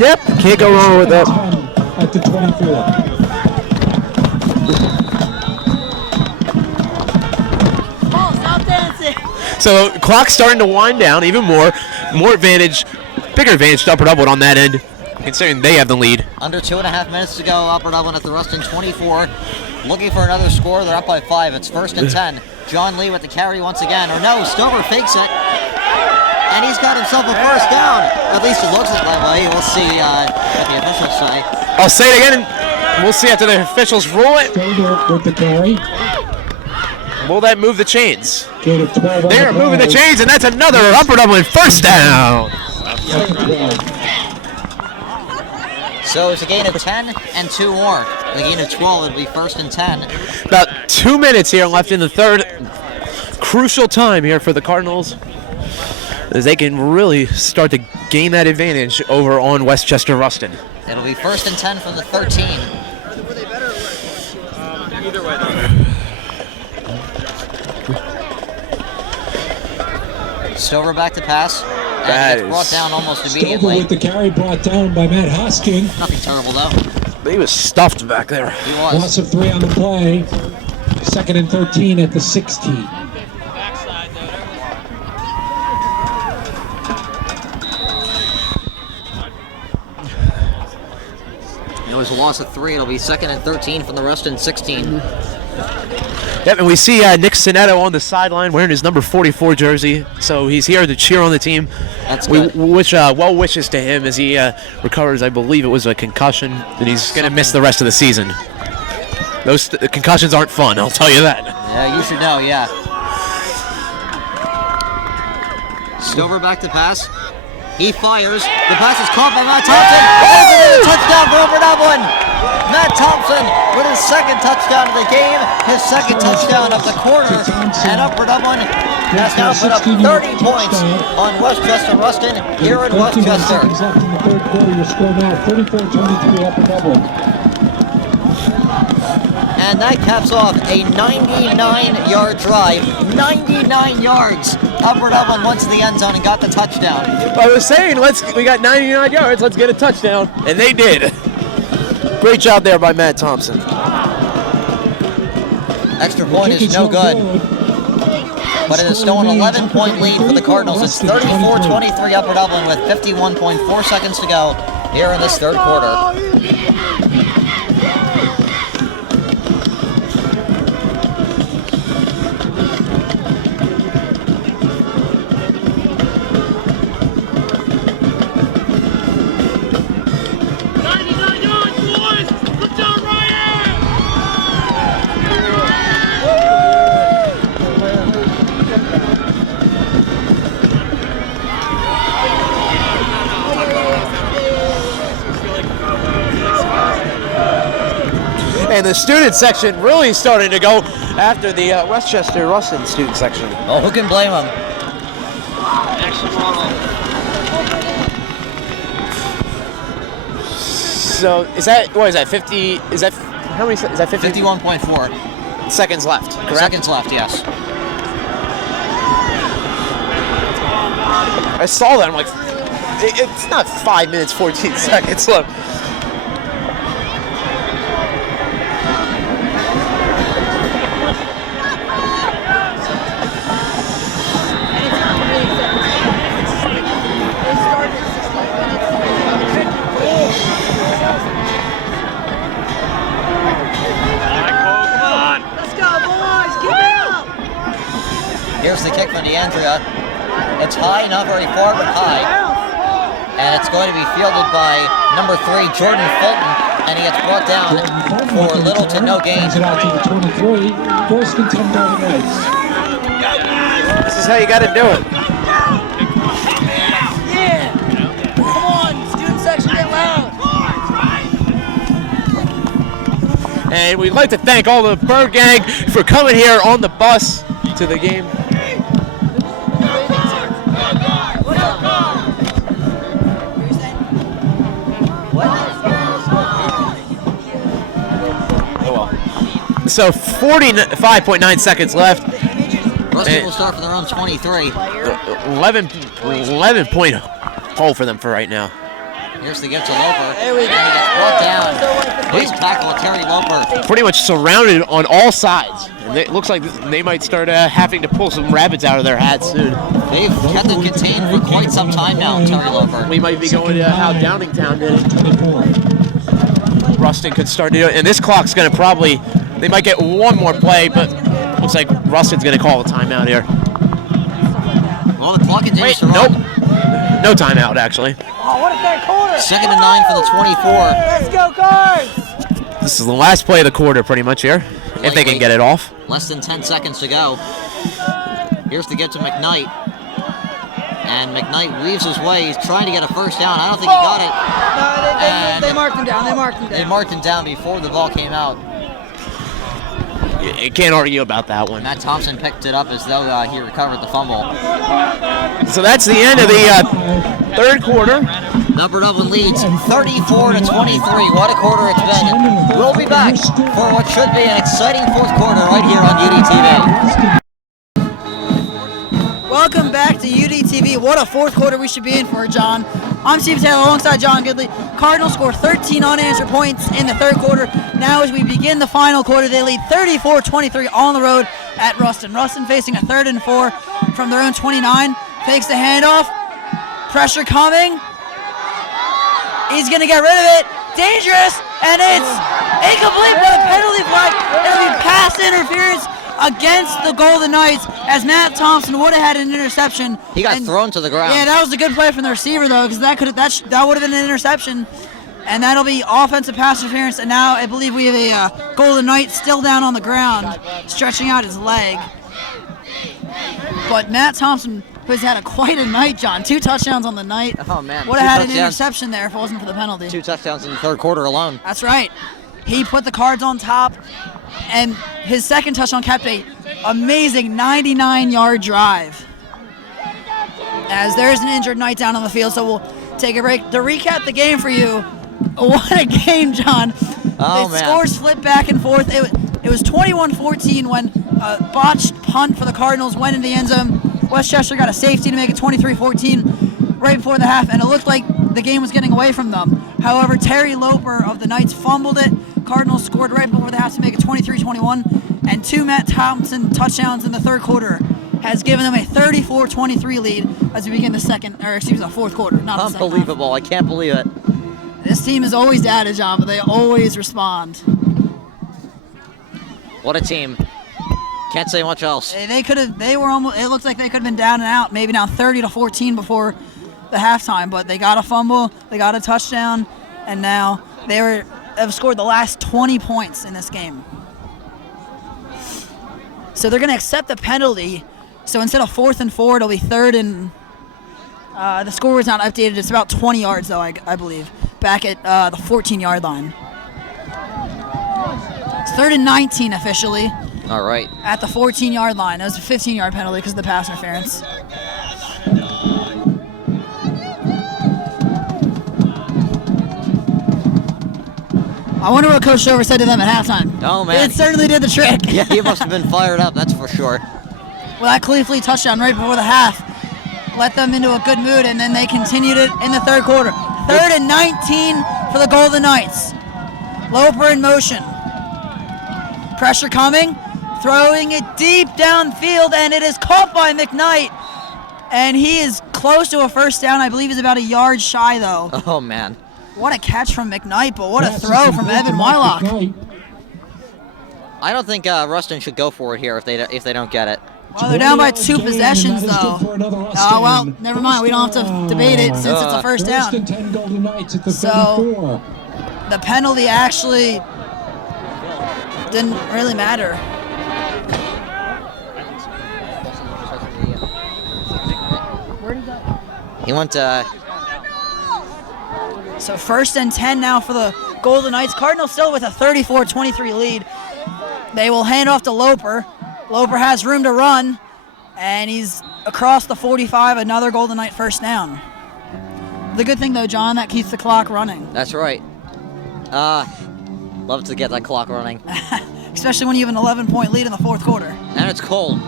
yep, can't go wrong with that. 10 at the 24. Oh, stop dancing! So clock's starting to wind down even more. Bigger advantage to Upper Dublin on that end, considering they have the lead. Under 2.5 minutes to go. Upper Dublin at the Rustin 24. Looking for another score. They're up by 5. It's 1st and 10. John Lee with the carry once again. Or no, Stover fakes it. And he's got himself a first down. At least it looks that way. We'll see what the officials say. I'll say it again, and we'll see after the officials rule it. Stover with the carry. Will that move the chains? Gain of 12 on They're the moving the play. chains, and that's another Upper Dublin first down. So it's a gain of 10 and 2 more. A gain of 12, it'll be 1st and 10. About 2 minutes here left in the third. Crucial time here for the Cardinals, as they can really start to gain that advantage over on Westchester Rustin. It'll be 1st and 10 from the 13. Either way, Stover back to pass. And gets brought down almost immediately. Stover with the carry brought down by Matt Hosking. Nothing terrible though. He was stuffed back there. He was. Loss of 3 on the play. 2nd and 13 at the 16. backside though. It was a loss of 3. It'll be 2nd and 13 from the Rustin 16. Yep, and we see Nick Sinetto on the sideline wearing his number 44 jersey. So he's here to cheer on the team. That's good. We wish well wishes to him as he recovers. I believe it was a concussion, and he's going to miss the rest of the season. Those concussions aren't fun, I'll tell you that. Yeah, you should know, yeah. Stover back to pass. He fires. The pass is caught by Matt Thompson. Oh, touchdown for Upper Dublin. Matt Thompson with his 2nd touchdown of the game, his 2nd touchdown of the quarter, and Upper Dublin has now put up 30 points on Westchester Rustin here in Westchester. Seconds left in the third quarter. Your score now 34-23 Upper Dublin. And that caps off a 99-yard drive. 99 yards. Upper Dublin went to the end zone and got the touchdown. I was saying, we got 99 yards, let's get a touchdown. And they did. Great job there by Matt Thompson. Extra point is no good. But it is still an 11-point lead for the Cardinals. It's 34-23 Upper Dublin with 51.4 seconds to go here in this third quarter. And the student section really starting to go after the Westchester Rustin student section. Well, who can blame them? So is that, what is that, 50, is that, how many, is that 50? 51.4 seconds left, correct? seconds left, yes. I saw that, I'm like, it's not 5 minutes, 14 seconds left. Here's the kick from DeAndrea. It's high, not very far, but high. And it's going to be fielded by number 3, Jordan Fulton, and he gets brought down for little to no gain. It out to the 23. 1st and 10 by the Knights. This is how you got to do it. Yeah! Come on, student section, get loud! And we'd like to thank all the Bird Gang for coming here on the bus to the game. So 45.9 seconds left. Rustin will start for their own 23. 11-point hole for them for right now. Here's the gift to Loper. And he gets brought down. Nice tackle with Terry Loper. Pretty much surrounded on all sides. And it looks like they might start having to pull some rabbits out of their hats soon. They've kept it contained for quite some time now, Terry Loper. We might be going to how Downingtown did it. Rustin could start to do it. And this clock's going to probably... They might get one more play, but looks like Rustin's going to call a timeout here. Well, the clock continues to run. Nope. No timeout, actually. Oh, what a third quarter! 2nd and 9 for the 24. Let's go, Cards! This is the last play of the quarter, pretty much here, if they can get it off. Less than 10 seconds to go. Here's the get to McKnight. And McKnight weaves his way. He's trying to get a first down. I don't think he got it. No, they marked him down. They marked him down before the ball came out. You can't argue about that one. Matt Thompson picked it up as though he recovered the fumble. So that's the end of the third quarter. Number Dublin leads 34-23. What a quarter it's been. We'll be back for what should be an exciting fourth quarter right here on UDTV. Welcome back to UDTV. What a fourth quarter we should be in for, John. I'm Steve Taylor alongside John Goodley. Cardinals score 13 unanswered points in the third quarter. Now as we begin the final quarter, they lead 34-23 on the road at Rustin. Rustin facing a 3rd and 4 from their own 29. Takes the handoff. Pressure coming. He's going to get rid of it. Dangerous. And it's incomplete with a penalty flag. It'll be pass interference against the Golden Knights, as Matt Thompson would have had an interception. He got thrown to the ground. Yeah, that was a good play from the receiver though, because that would have been an interception, and that'll be offensive pass interference. And now I believe we have a Golden Knight still down on the ground, stretching out his leg. But Matt Thompson, who's had quite a night, John. 2 touchdowns on the night. Oh man, would have had an interception there if it wasn't for the penalty. 2 touchdowns in the third quarter alone. That's right. He put the Cards on top, and his second touchdown capped a amazing 99-yard drive. As there's an injured Knight down on the field, so we'll take a break. To recap the game for you, what a game, John. Oh, the scores flipped back and forth. It was 21-14 when a botched punt for the Cardinals went in the end zone. Westchester got a safety to make it 23-14 right before the half, and it looked like the game was getting away from them. However, Terry Loper of the Knights fumbled it. Cardinals scored right before the half to make it 23-21, and 2 Matt Thompson touchdowns in the third quarter has given them a 34-23 lead as we begin the fourth quarter. Not unbelievable! I can't believe it. This team is always doubted, John, but they always respond. What a team! Can't say much else. They could have. They were almost. It looks like they could have been down and out, maybe down 30-14 before the halftime. But they got a fumble, they got a touchdown, and now have scored the last 20 points in this game. So they're going to accept the penalty. So instead of 4th and 4, it'll be 3rd and. The score was not updated. It's about 20 yards, though, I believe, back at the 14-yard line. It's 3rd and 19 officially. All right. At the 14-yard line. That was a 15-yard penalty because of the pass interference. I wonder what Coach Shover said to them at halftime. Oh, man. It certainly did the trick. Yeah, he must have been fired up, that's for sure. Well, that Cleefley touchdown right before the half let them into a good mood, and then they continued it in the third quarter. 3rd and 19 for the Golden Knights. Loper in motion. Pressure coming. Throwing it deep downfield, and it is caught by McKnight. And he is close to a first down. I believe he's about a yard shy, though. Oh, man. What a catch from McKnight, but what a throw from Evan Wylock. I don't think Rustin should go for it here if they don't get it. Well, they're down by 2 possessions, though. Oh, well, never mind. We don't have to debate it since it's a first down. So the penalty actually didn't really matter. He went So 1st and 10 now for the Golden Knights. Cardinals still with a 34-23 lead. They will hand off to Loper. Loper has room to run, and he's across the 45, another Golden Knight first down. The good thing, though, John, that keeps the clock running. That's right. Love to get that clock running. Especially when you have an 11-point lead in the fourth quarter. And it's cold.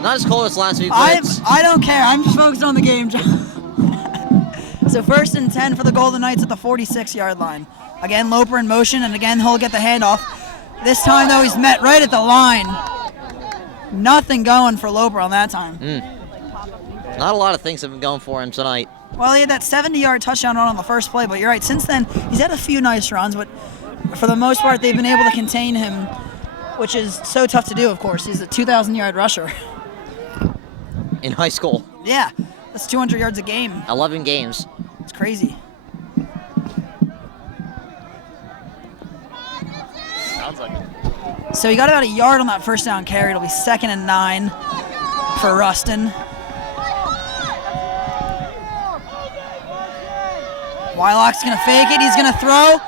Not as cold as last week, but I don't care. I'm just focused on the game, John. So 1st and 10 for the Golden Knights at the 46-yard line. Again, Loper in motion, and again, he'll get the handoff. This time, though, he's met right at the line. Nothing going for Loper on that time. Not a lot of things have been going for him tonight. Well, he had that 70-yard touchdown run on the first play, but you're right. Since then, he's had a few nice runs, but for the most part, they've been able to contain him, which is so tough to do, of course. He's a 2,000-yard rusher. In high school. Yeah, that's 200 yards a game. 11 games. It's crazy. Sounds like it. So he got about a yard on that first down carry. It'll be 2nd and 9 for Rustin. Wylock's going to fake it. He's going to throw.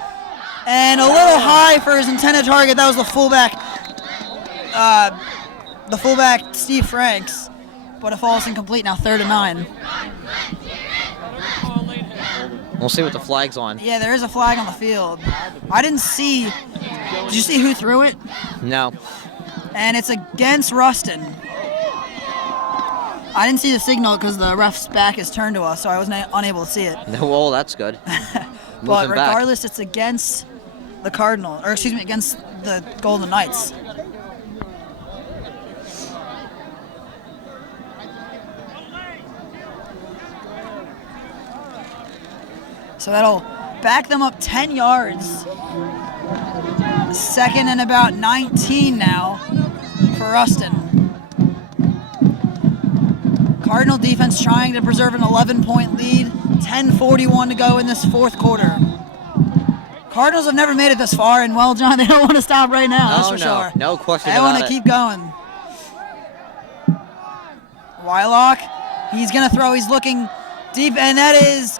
And a little high for his intended target. That was the fullback Steve Franks. But it falls incomplete now, 3rd and 9. We'll see what the flag's on. Yeah, there is a flag on the field. I didn't see. Did you see who threw it? No. And it's against Rustin. I didn't see the signal because the ref's back is turned to us, so I was unable to see it. Well, that's good. But regardless, it's against the Cardinals, or excuse me, against the Golden Knights. So that'll back them up 10 yards. 2nd and about 19 now for Rustin. Cardinal defense trying to preserve an 11-point lead. 10:41 to go in this 4th quarter. Cardinals have never made it this far, and well, John, they don't want to stop right now. That's for sure. No question about it. They want to keep going. Wylock, he's going to throw. He's looking deep, and that is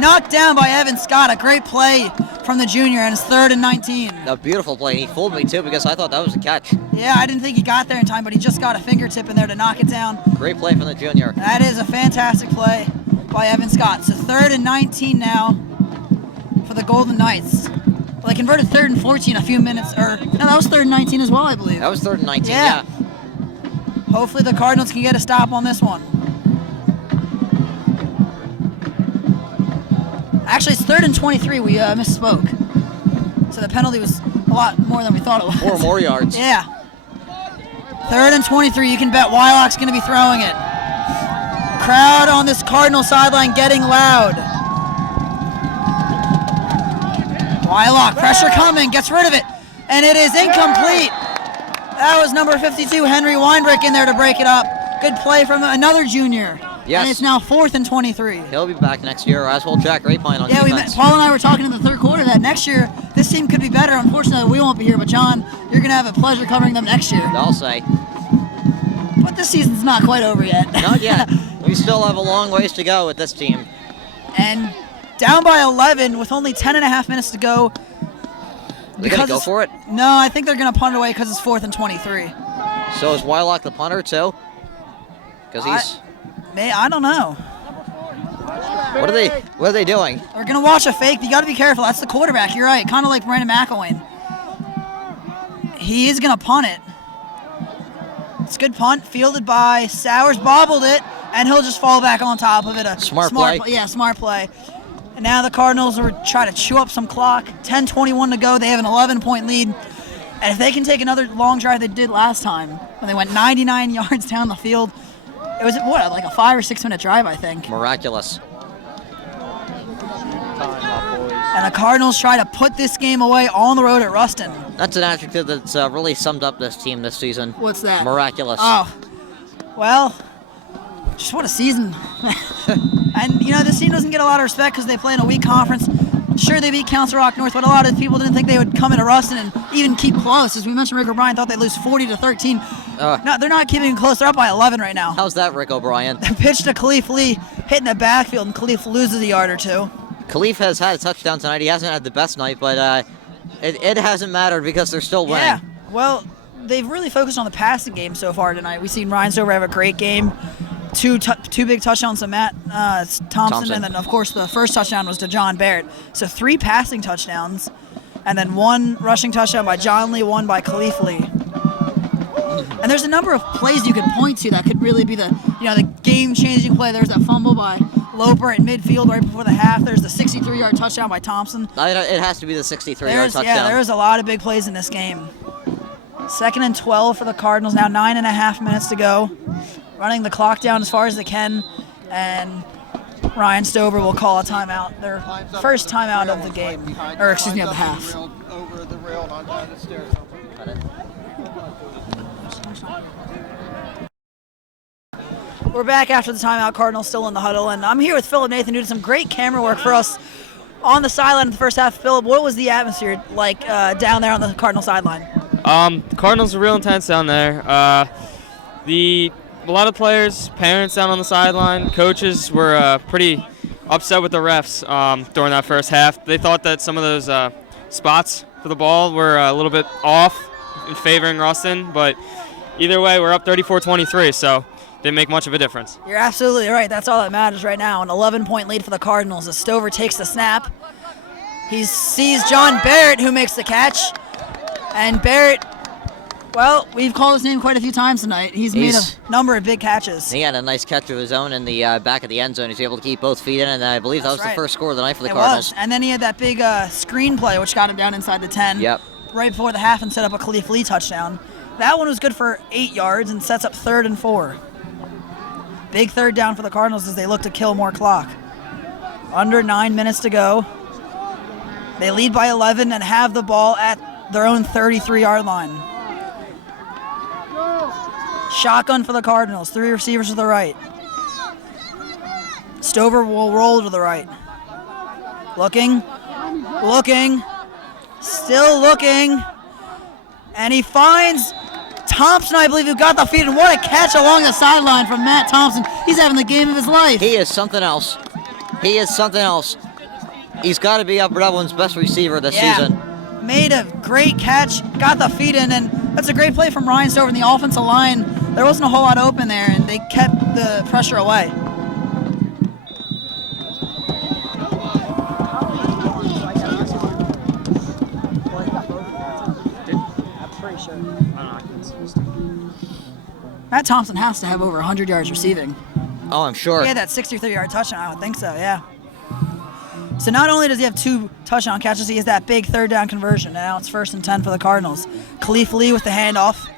knocked down by Evan Scott. A great play from the junior, and it's 3rd and 19. A beautiful play. He fooled me, too, because I thought that was a catch. Yeah, I didn't think he got there in time, but he just got a fingertip in there to knock it down. Great play from the junior. That is a fantastic play by Evan Scott. So 3rd and 19 now for the Golden Knights. Well, they converted 3rd and 14 a few minutes, no, that was 3rd and 19 as well, I believe. That was 3rd and 19, yeah. Hopefully the Cardinals can get a stop on this one. Actually, it's 3rd and 23. We misspoke. So the penalty was a lot more than we thought it was. 4 more yards. Yeah. 3rd and 23. You can bet Wylock's going to be throwing it. Crowd on this Cardinal sideline getting loud. Wylock, pressure coming, gets rid of it, and it is incomplete. That was number 52, Henry Weinbrich, in there to break it up. Good play from another junior. Yes. And it's now 4th and 23. He'll be back next year, as will Jack Grapevine on defense. Paul and I were talking in the 3rd quarter that next year this team could be better. Unfortunately, we won't be here, but John, you're going to have a pleasure covering them next year. I'll say. But this season's not quite over yet. Not yet. We still have a long ways to go with this team. And down by 11 with only 10 and a half minutes to go. They're going to go for it? No, I think they're going to punt it away because it's 4th and 23. So is Wylock the punter, too? Because he's... I don't know. What are they doing? They're going to watch a fake. You got to be careful. That's the quarterback. You're right. Kind of like Brandon McElwain. He is going to punt it. It's a good punt. Fielded by Sowers. Bobbled it. And he'll just fall back on top of it. Smart play. Yeah, smart play. And now the Cardinals are trying to chew up some clock. 10:21 to go. They have an 11-point lead. And if they can take another long drive they did last time, when they went 99 yards down the field, it was, like a 5 or 6 minute drive, I think. Miraculous. And the Cardinals try to put this game away on the road at Rustin. That's an adjective that's really summed up this team this season. What's that? Miraculous. Oh, well, just what a season. And, this team doesn't get a lot of respect because they play in a weak conference. Sure, they beat Council Rock North, but a lot of people didn't think they would come into Rustin and even keep close. As we mentioned, Rick O'Brien thought they'd lose 40-13. No, they're not keeping it close. They're up by 11 right now. How's that, Rick O'Brien? Pitch to Khalif Lee, hitting the backfield, and Khalif loses a yard or two. Khalif has had a touchdown tonight. He hasn't had the best night, but it hasn't mattered because they're still winning. Yeah, well, they've really focused on the passing game so far tonight. We've seen Ryan Stover have a great game. Two big touchdowns to Matt Thompson, and then, of course, the first touchdown was to John Barrett. So 3 passing touchdowns, and then 1 rushing touchdown by John Lee, 1 by Khalif Lee. And there's a number of plays you could point to that could really be the game-changing play. There's that fumble by Loper at midfield right before the half. There's the 63-yard touchdown by Thompson. It has to be the 63-yard touchdown. Yeah, there's a lot of big plays in this game. 2nd and 12 for the Cardinals. Now 9.5 minutes to go. Running the clock down as far as they can, and Ryan Stover will call a timeout. Their first timeout of the game, or excuse me, of the half. We're back after the timeout. Cardinals still in the huddle, and I'm here with Philip Nathan, who did some great camera work for us on the sideline in the first half. Philip, what was the atmosphere like down there on the Cardinal sideline? The Cardinals are real intense down there. A lot of players, parents down on the sideline, coaches were pretty upset with the refs during that first half. They thought that some of those spots for the ball were a little bit off in favoring Rustin, but either way, we're up 34-23, so didn't make much of a difference. You're absolutely right. That's all that matters right now. An 11-point lead for the Cardinals as Stover takes the snap. He sees John Barrett, who makes the catch. And Barrett, well, we've called his name quite a few times tonight. He's made a number of big catches. He had a nice catch of his own in the back of the end zone. He's able to keep both feet in, and I believe that was the first score of the night for the Cardinals. And then he had that big screen play, which got him down inside the 10 right before the half and set up a Khalif Lee touchdown. That one was good for 8 yards and sets up 3rd and 4. Big third down for the Cardinals as they look to kill more clock. Under 9 minutes to go. They lead by 11 and have the ball at their own 33-yard line. Shotgun for the Cardinals. 3 receivers to the right. Stover will roll to the right. Looking. Still looking. And he finds Thompson, I believe, who got the feed. And what a catch along the sideline from Matt Thompson. He's having the game of his life. He is something else. He's got to be Upper Dublin's best receiver this season. Made a great catch, got the feet in, and that's a great play from Ryan Stover and the offensive line. There wasn't a whole lot open there, and they kept the pressure away. Matt Thompson has to have over 100 yards receiving. Oh, I'm sure. He had that 63-yard touchdown. I would think so, yeah. So not only does he have 2 touchdown catches, he has that big third down conversion. And now it's 1st and 10 for the Cardinals. Khalif Lee with the handoff.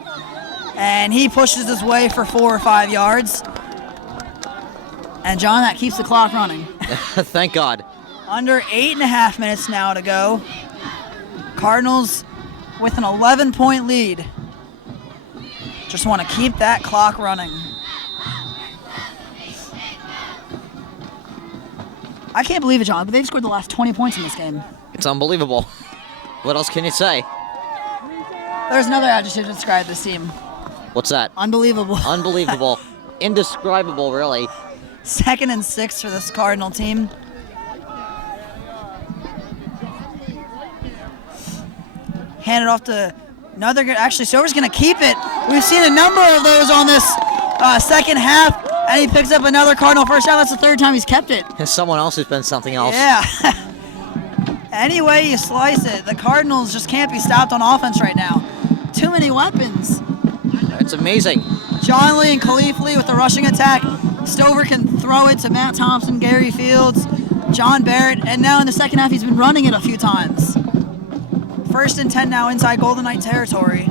And he pushes his way for 4 or 5 yards. And John, that keeps the clock running. Thank God. Under 8.5 minutes now to go. Cardinals with an 11-point lead. Just want to keep that clock running. I can't believe it, John, but they've scored the last 20 points in this game. It's unbelievable. What else can you say? There's another adjective to describe this team. What's that? Unbelievable. Unbelievable. Indescribable, really. 2nd and 6 for this Cardinal team. Hand it off to another good. Actually, Stover's going to keep it. We've seen a number of those on this second half. And he picks up another Cardinal first down. That's the 3rd time he's kept it. And someone else has been something else. Yeah. Any way you slice it, the Cardinals just can't be stopped on offense right now. Too many weapons. It's amazing. John Lee and Khalif Lee with the rushing attack. Stover can throw it to Matt Thompson, Gary Fields, John Barrett, and now in the second half he's been running it a few times. 1st and 10 now inside Golden Knight territory.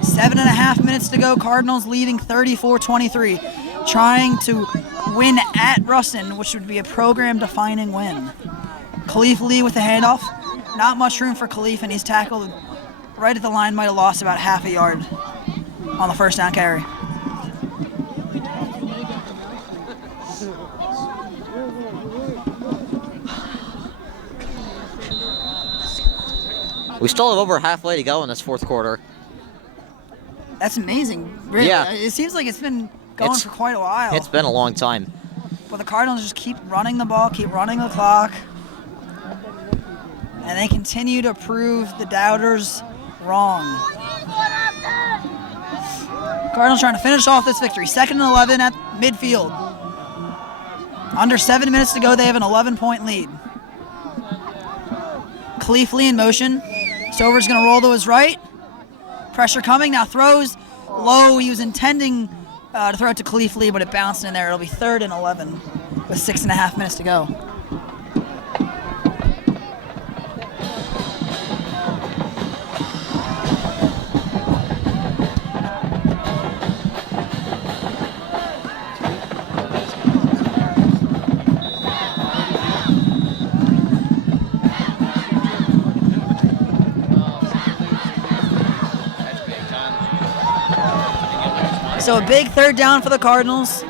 7.5 minutes to go. Cardinals leading 34-23. Trying to win at Rustin, which would be a program-defining win. Khalif Lee with the handoff. Not much room for Khalif, and he's tackled right at the line. Might have lost about half a yard on the first down carry. We still have over halfway to go in this 4th quarter. That's amazing. Really. Yeah. It seems like it's been going for quite a while. It's been a long time. But the Cardinals just keep running the ball, keep running the clock. And they continue to prove the doubters wrong. Cardinals trying to finish off this victory. 2nd and 11 at midfield. Under 7 minutes to go, they have an 11-point lead. Khalif Lee in motion. Stover's going to roll to his right. Pressure coming, now throws low. He was intending to throw it to Khalif Lee, but it bounced in there. It'll be 3rd and 11 with 6.5 minutes to go. So a big 3rd down for the Cardinals.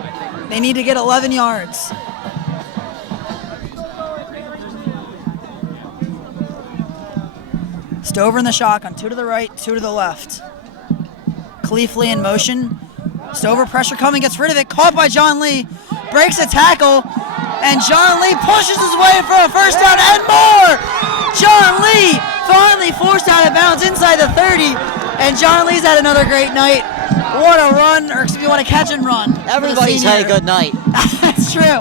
They need to get 11 yards. Stover in the shotgun, 2 to the right, 2 to the left. Khalif Lee in motion. Stover pressure coming, gets rid of it, caught by John Lee, breaks a tackle, And John Lee pushes his way for a first down and more. John Lee finally forced out of bounds inside the 30. And John Lee's had another great night. What a run, or excuse me, what a catch and run. Everybody's had a good night. That's true.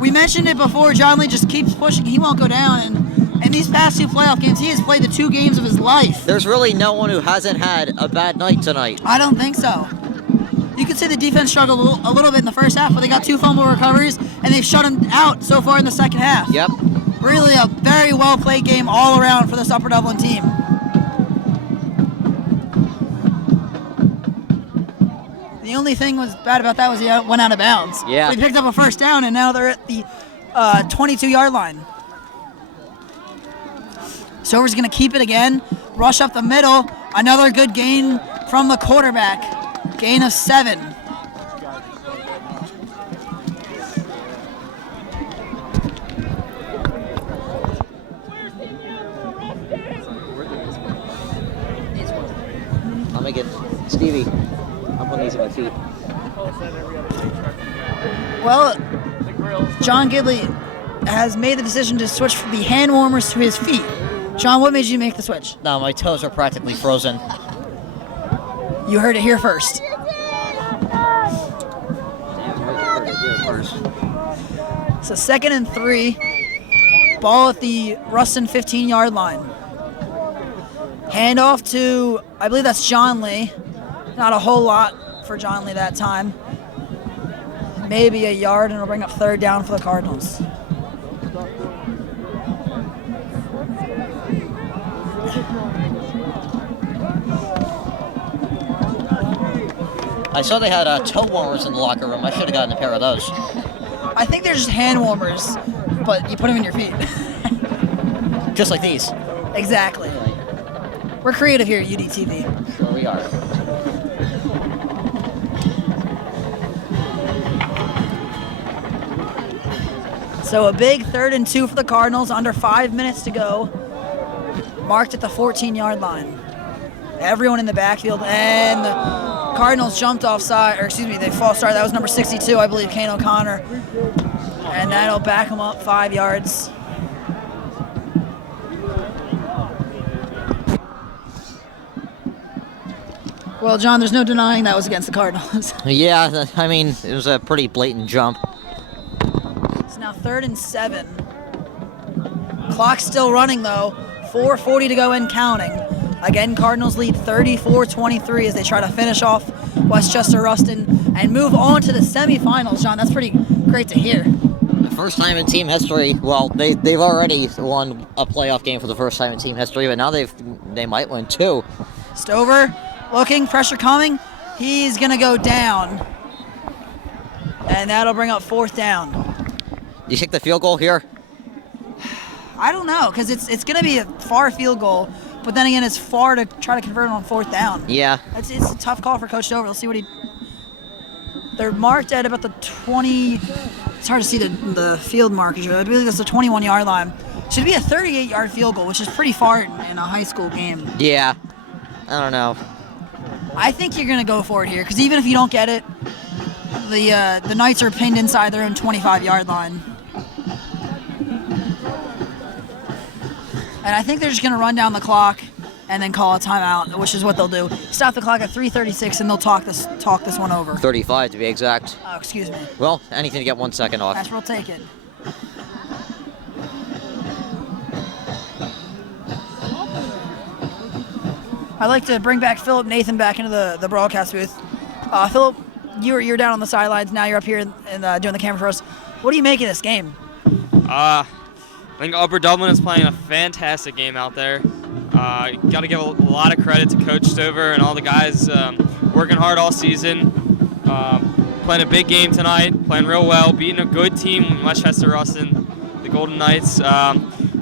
We mentioned it before, John Lee just keeps pushing. He won't go down. And in these past 2 playoff games, he has played the 2 games of his life. There's really no one who hasn't had a bad night tonight. I don't think so. You could say the defense struggled a little bit in the first half, but they got 2 fumble recoveries, and they've shut him out so far in the second half. Yep. Really a very well-played game all around for this Upper Dublin team. The only thing was bad about that was he went out of bounds. Yeah. They picked up a first down, and now they're at the 22-yard line. Stover's going to keep it again. Rush up the middle. Another good gain from the quarterback. Gain of 7. I'm going to get Stevie. I'm putting these in my feet. Well, John Gidley has made the decision to switch the hand warmers to his feet. John, what made you make the switch? No, my toes are practically frozen. You heard it here first. So 2nd and 3. Ball at the Rustin 15-yard line. Handoff to, I believe that's John Lee. Not a whole lot for John Lee that time. Maybe a yard, and it'll bring up 3rd down for the Cardinals. I saw they had toe warmers in the locker room. I should have gotten a pair of those. I think they're just hand warmers, but you put them in your feet. Just like these. Exactly. We're creative here at UDTV. Sure we are. So a big 3rd and 2 for the Cardinals, under 5 minutes to go. Marked at the 14-yard line. Everyone in the backfield, and the Cardinals jumped offside, or excuse me, they false start. That was number 62, I believe, Kane O'Connor. And that'll back him up 5 yards. Well, John, there's no denying that was against the Cardinals. Yeah, I mean, it was a pretty blatant jump. It's now 3rd and 7. Clock's still running, though. 4:40 to go and counting. Again, Cardinals lead 34-23 as they try to finish off Westchester Rustin and move on to the semifinals. John, that's pretty great to hear. The first time in team history. Well, they've already won a playoff game for the first time in team history, but now they might win 2. Stover looking, pressure coming. He's gonna go down, and that'll bring up 4th down. You take the field goal here? I don't know, because it's gonna be a far field goal. But then again, it's far to try to convert it on 4th down. Yeah. It's a tough call for Coach Stover. Let's see what they're marked at about the 20. It's hard to see the field markers. I believe that's the 21-yard line. Should be a 38-yard field goal, which is pretty far in a high school game. Yeah. I don't know. I think you're gonna go for it here, because even if you don't get it, the Knights are pinned inside their own 25-yard line. And I think they're just going to run down the clock and then call a timeout, which is what they'll do. Stop the clock at 3:36, and they'll talk this one over. 35 to be exact. Oh, excuse me. Well, anything to get 1 second off. That's where we'll take it. I'd like to bring back Philip Nathan back into the broadcast booth. Philip, you're down on the sidelines. Now you're up here and doing the camera for us. What do you make of this game? I think Upper Dublin is playing a fantastic game out there. Got to give a lot of credit to Coach Stover and all the guys working hard all season. Playing a big game tonight, playing real well, beating a good team, Westchester Rustin, the Golden Knights.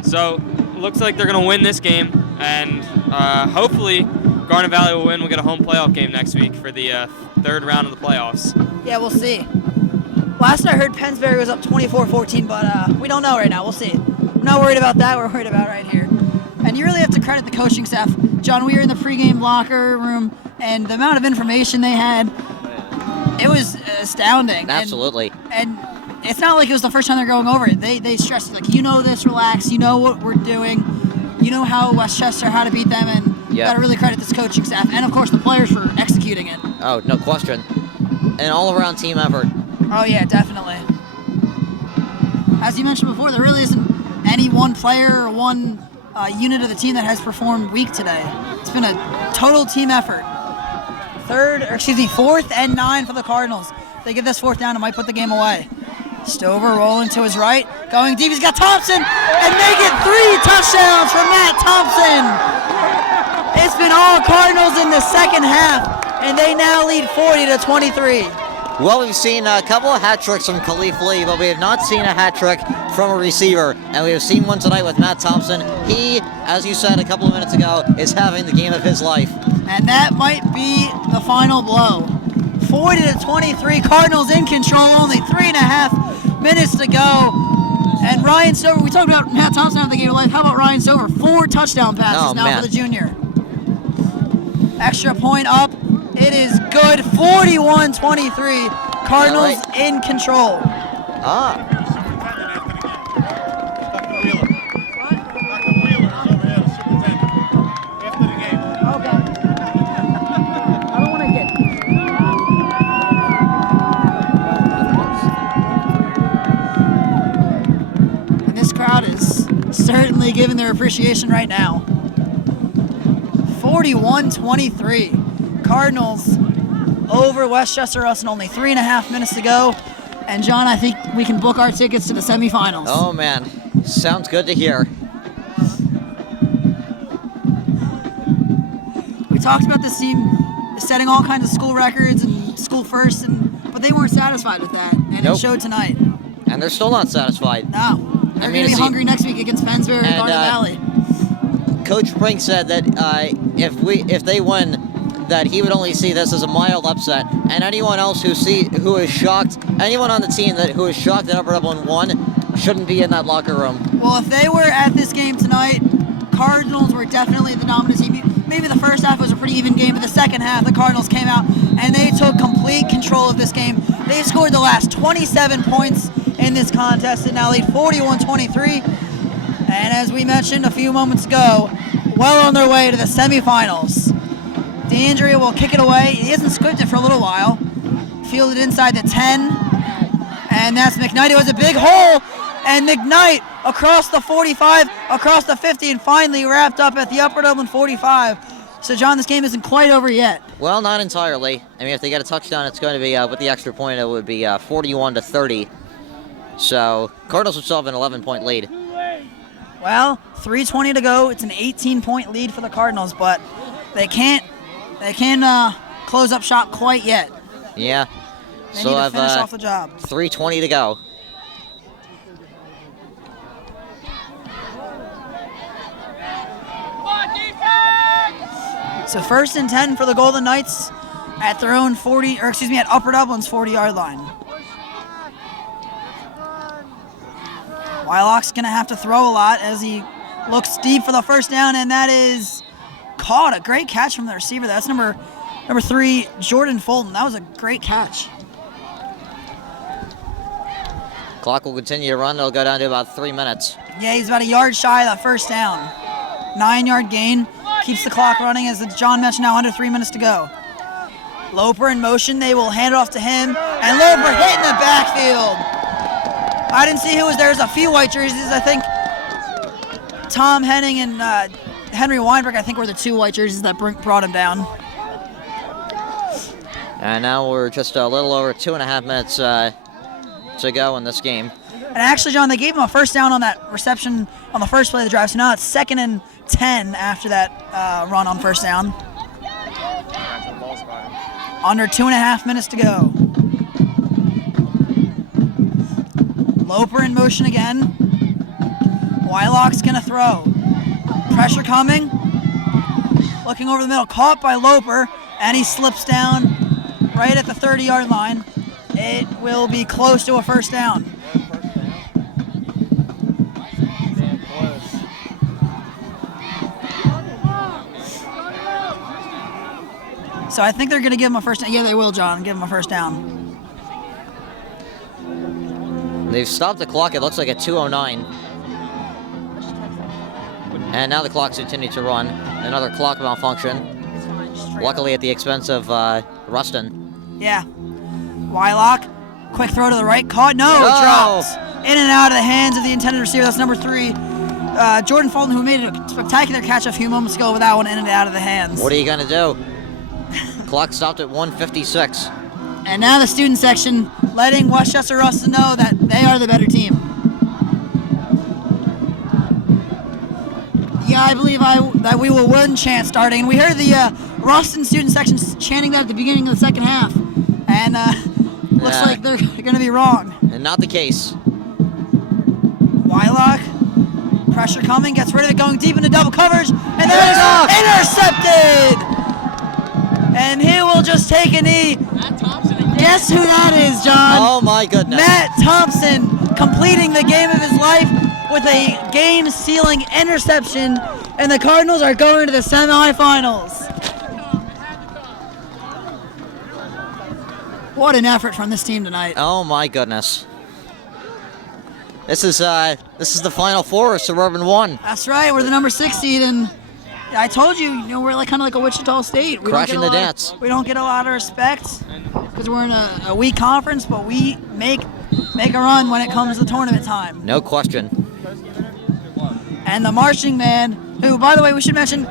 So looks like they're going to win this game, and hopefully Garnet Valley will win. We'll get a home playoff game next week for the 3rd round of the playoffs. Yeah, we'll see. Last I heard, Pennsbury was up 24-14, but we don't know right now. We'll see. We're not worried about that. We're worried about right here. And you really have to credit the coaching staff. John, we were in the pregame locker room, and the amount of information they had, it was astounding. Absolutely. And it's not like it was the first time they're going over it. They stressed it, like, you know this, relax, you know what we're doing, you know how Westchester, how to beat them, and you got to really credit this coaching staff and, of course, the players for executing it. Oh, no question. An all-around team effort. Oh, yeah, definitely. As you mentioned before, there really isn't any one player or one unit of the team that has performed weak today. It's been a total team effort. 4th and 9 for the Cardinals. If they get this 4th down, it might put the game away. Stover rolling to his right, going deep. He's got Thompson, and they get 3 touchdowns from Matt Thompson. It's been all Cardinals in the second half, and they now lead 40-23. Well, we've seen a couple of hat tricks from Khalif Lee, but we have not seen a hat trick from a receiver, and we have seen one tonight with Matt Thompson. He, as you said a couple of minutes ago, is having the game of his life. And that might be the final blow. 40-23, Cardinals in control, only 3.5 minutes to go. And Ryan Stover, we talked about Matt Thompson having the game of life. How about Ryan Stover? 4 touchdown passes now for the junior. Extra point up. It is good. 41-23. Cardinals in control. And this crowd is certainly giving their appreciation right now. 41-23. Cardinals over Westchester Rustin, only 3.5 minutes to go. And John, I think we can book our tickets to the semifinals. Oh man, sounds good to hear. We talked about this team setting all kinds of school records and school firsts, but they weren't satisfied with that, and it showed tonight. And they're still not satified. No, they're going to be hungry next week against Pennsbury and Garden Valley. Coach Brink said that if they win, that he would only see this as a mild upset, and anyone else who is shocked, anyone on the team who is shocked that Upper Dublin won, shouldn't be in that locker room. Well, if they were at this game tonight, Cardinals were definitely the dominant team. Maybe the first half was a pretty even game, but the second half, the Cardinals came out and they took complete control of this game. They scored the last 27 points in this contest and now lead 41-23. And as we mentioned a few moments ago, well on their way to the semifinals. DeAndrea will kick it away. He hasn't scripted for a little while. Fielded inside the 10. And that's McKnight. It was a big hole. And McKnight across the 45, across the 50, and finally wrapped up at the Upper Dublin 45. So, John, this game isn't quite over yet. Well, not entirely. I mean, if they get a touchdown, it's going to be, with the extra point, it would be 41-30. So, Cardinals would still have an 11-point lead. Well, 3:20 to go. It's an 18-point lead for the Cardinals, but they can't close up shop quite yet. Yeah. They need to finish off the job. 3:20 to go. So 1st and 10 for the Golden Knights at their own at Upper Dublin's 40-yard line. Wylock's going to have to throw a lot as he looks deep for the first down, and that is caught. A great catch from the receiver. That's number 3, Jordan Fulton. That was a great catch. Clock will continue to run. It'll go down to about 3 minutes. Yeah, he's about a yard shy of that first down. 9-yard gain. Keeps the clock running as John mentioned now, under 3 minutes to go. Loper in motion. They will hand it off to him. And Loper hit in the backfield. I didn't see who was there. There's a few white jerseys. I think Tom Henning and Henry Weinberg, I think, were the 2 white jerseys that brought him down. And now we're just a little over 2.5 minutes to go in this game. And actually, John, they gave him a first down on that reception on the first play of the drive, so now it's 2nd and 10 after that run on first down. Under 2.5 minutes to go. Loper in motion again. Wylock's going to throw. Pressure coming. Looking over the middle, caught by Loper, and he slips down right at the 30-yard line. It will be close to a first down. So I think they're going to give him a first down. Yeah, they will, John. Give him a first down. They've stopped the clock, it looks like at 2:09. And now the clock's continuing to run. Another clock malfunction. Luckily at the expense of Rustin. Yeah. Wylock, quick throw to the right, caught, no, No. dropped. In and out of the hands of the intended receiver, that's number 3. Jordan Fulton, who made a spectacular catch a few moments ago with that one in and out of the hands. What are you gonna do? Clock stopped at 1:56. And now the student section letting Westchester Rustin know that they are the better team. Yeah, I believe that we will win chant starting. And we heard the Rustin student section chanting that at the beginning of the second half. And looks like they're going to be wrong. And not the case. Wylock, pressure coming, gets rid of it, going deep into double coverage. And that is intercepted! And he will just take a knee. Guess who that is, John? Oh my goodness. Matt Thompson completing the game of his life with a game-sealing interception, and the Cardinals are going to the semifinals. What an effort from this team tonight. Oh my goodness. This is the Final Four of Suburban 1. That's right, we're the number 6 seed, and I told you, we're like kind of like a Wichita State. Crashing the dance. We don't get a lot of respect because we're in a weak conference, but we make a run when it comes to tournament time. No question. And the marching man, who, by the way, we should mention,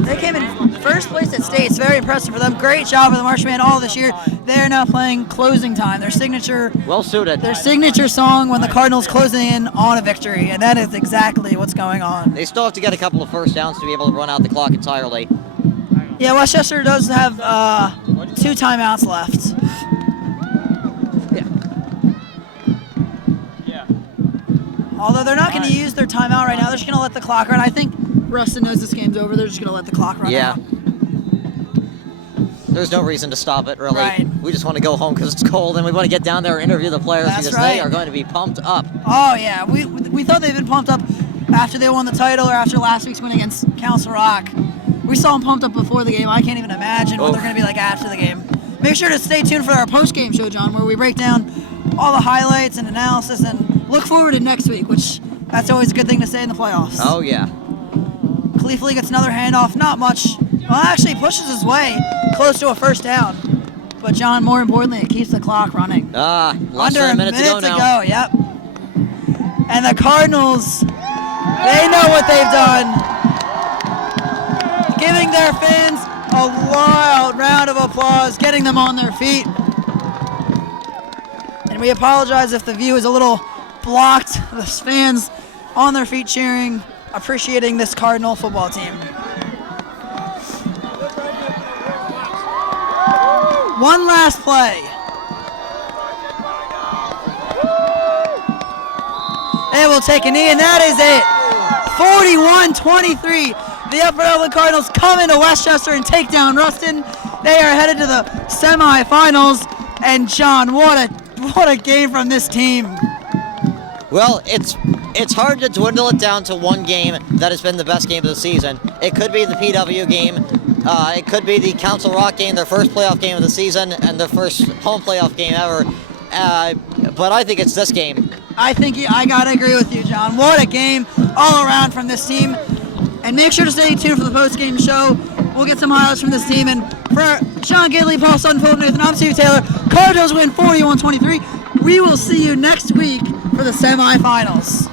they came in first place at state. It's very impressive for them. Great job of the marching band all this year. They're now playing Closing Time, their signature. Well suited. Their signature song when the Cardinals closing in on a victory, and that is exactly what's going on. They still have to get a couple of first downs to be able to run out the clock entirely. Yeah, Westchester does have 2 timeouts left. Although they're not going to use their timeout right now, they're just going to let the clock run. I think Rustin knows this game's over. They're just going to let the clock run out. There's no reason to stop it, really. Right. We just want to go home because it's cold, and we want to get down there and interview the players That's because right. they are going to be pumped up. Oh, yeah. We thought they'd been pumped up after they won the title or after last week's win against Council Rock. We saw them pumped up before the game. I can't even imagine what they're going to be like after the game. Make sure to stay tuned for our post-game show, John, where we break down all the highlights and analysis and look forward to next week, which that's always a good thing to say in the playoffs. Oh, yeah. Cleefley gets another handoff, not much. Well, actually pushes his way close to a first down. But John, more importantly, it keeps the clock running. Less than a minute to go now. Yep. And the Cardinals, they know what they've done. Giving their fans a loud round of applause, getting them on their feet. And we apologize if the view is a little blocked. The fans on their feet cheering, appreciating this Cardinal football team. One last play. They will take a knee, and that is it. 41-23. The Upper Dublin Cardinals come into Westchester and take down Rustin. They are headed to the semifinals. And John, what a game from this team. Well, it's hard to dwindle it down to one game that has been the best game of the season. It could be the PW game. It could be the Council Rock game, their first playoff game of the season, and their first home playoff game ever. But I think it's this game. I gotta agree with you, John. What a game all around from this team. And make sure to stay tuned for the post-game show. We'll get some highlights from this team. And for Sean Gidley, Paul Sutton, Philip Nathan, I'm Steve Taylor. Cardinals win 41-23. We will see you next week for the semifinals.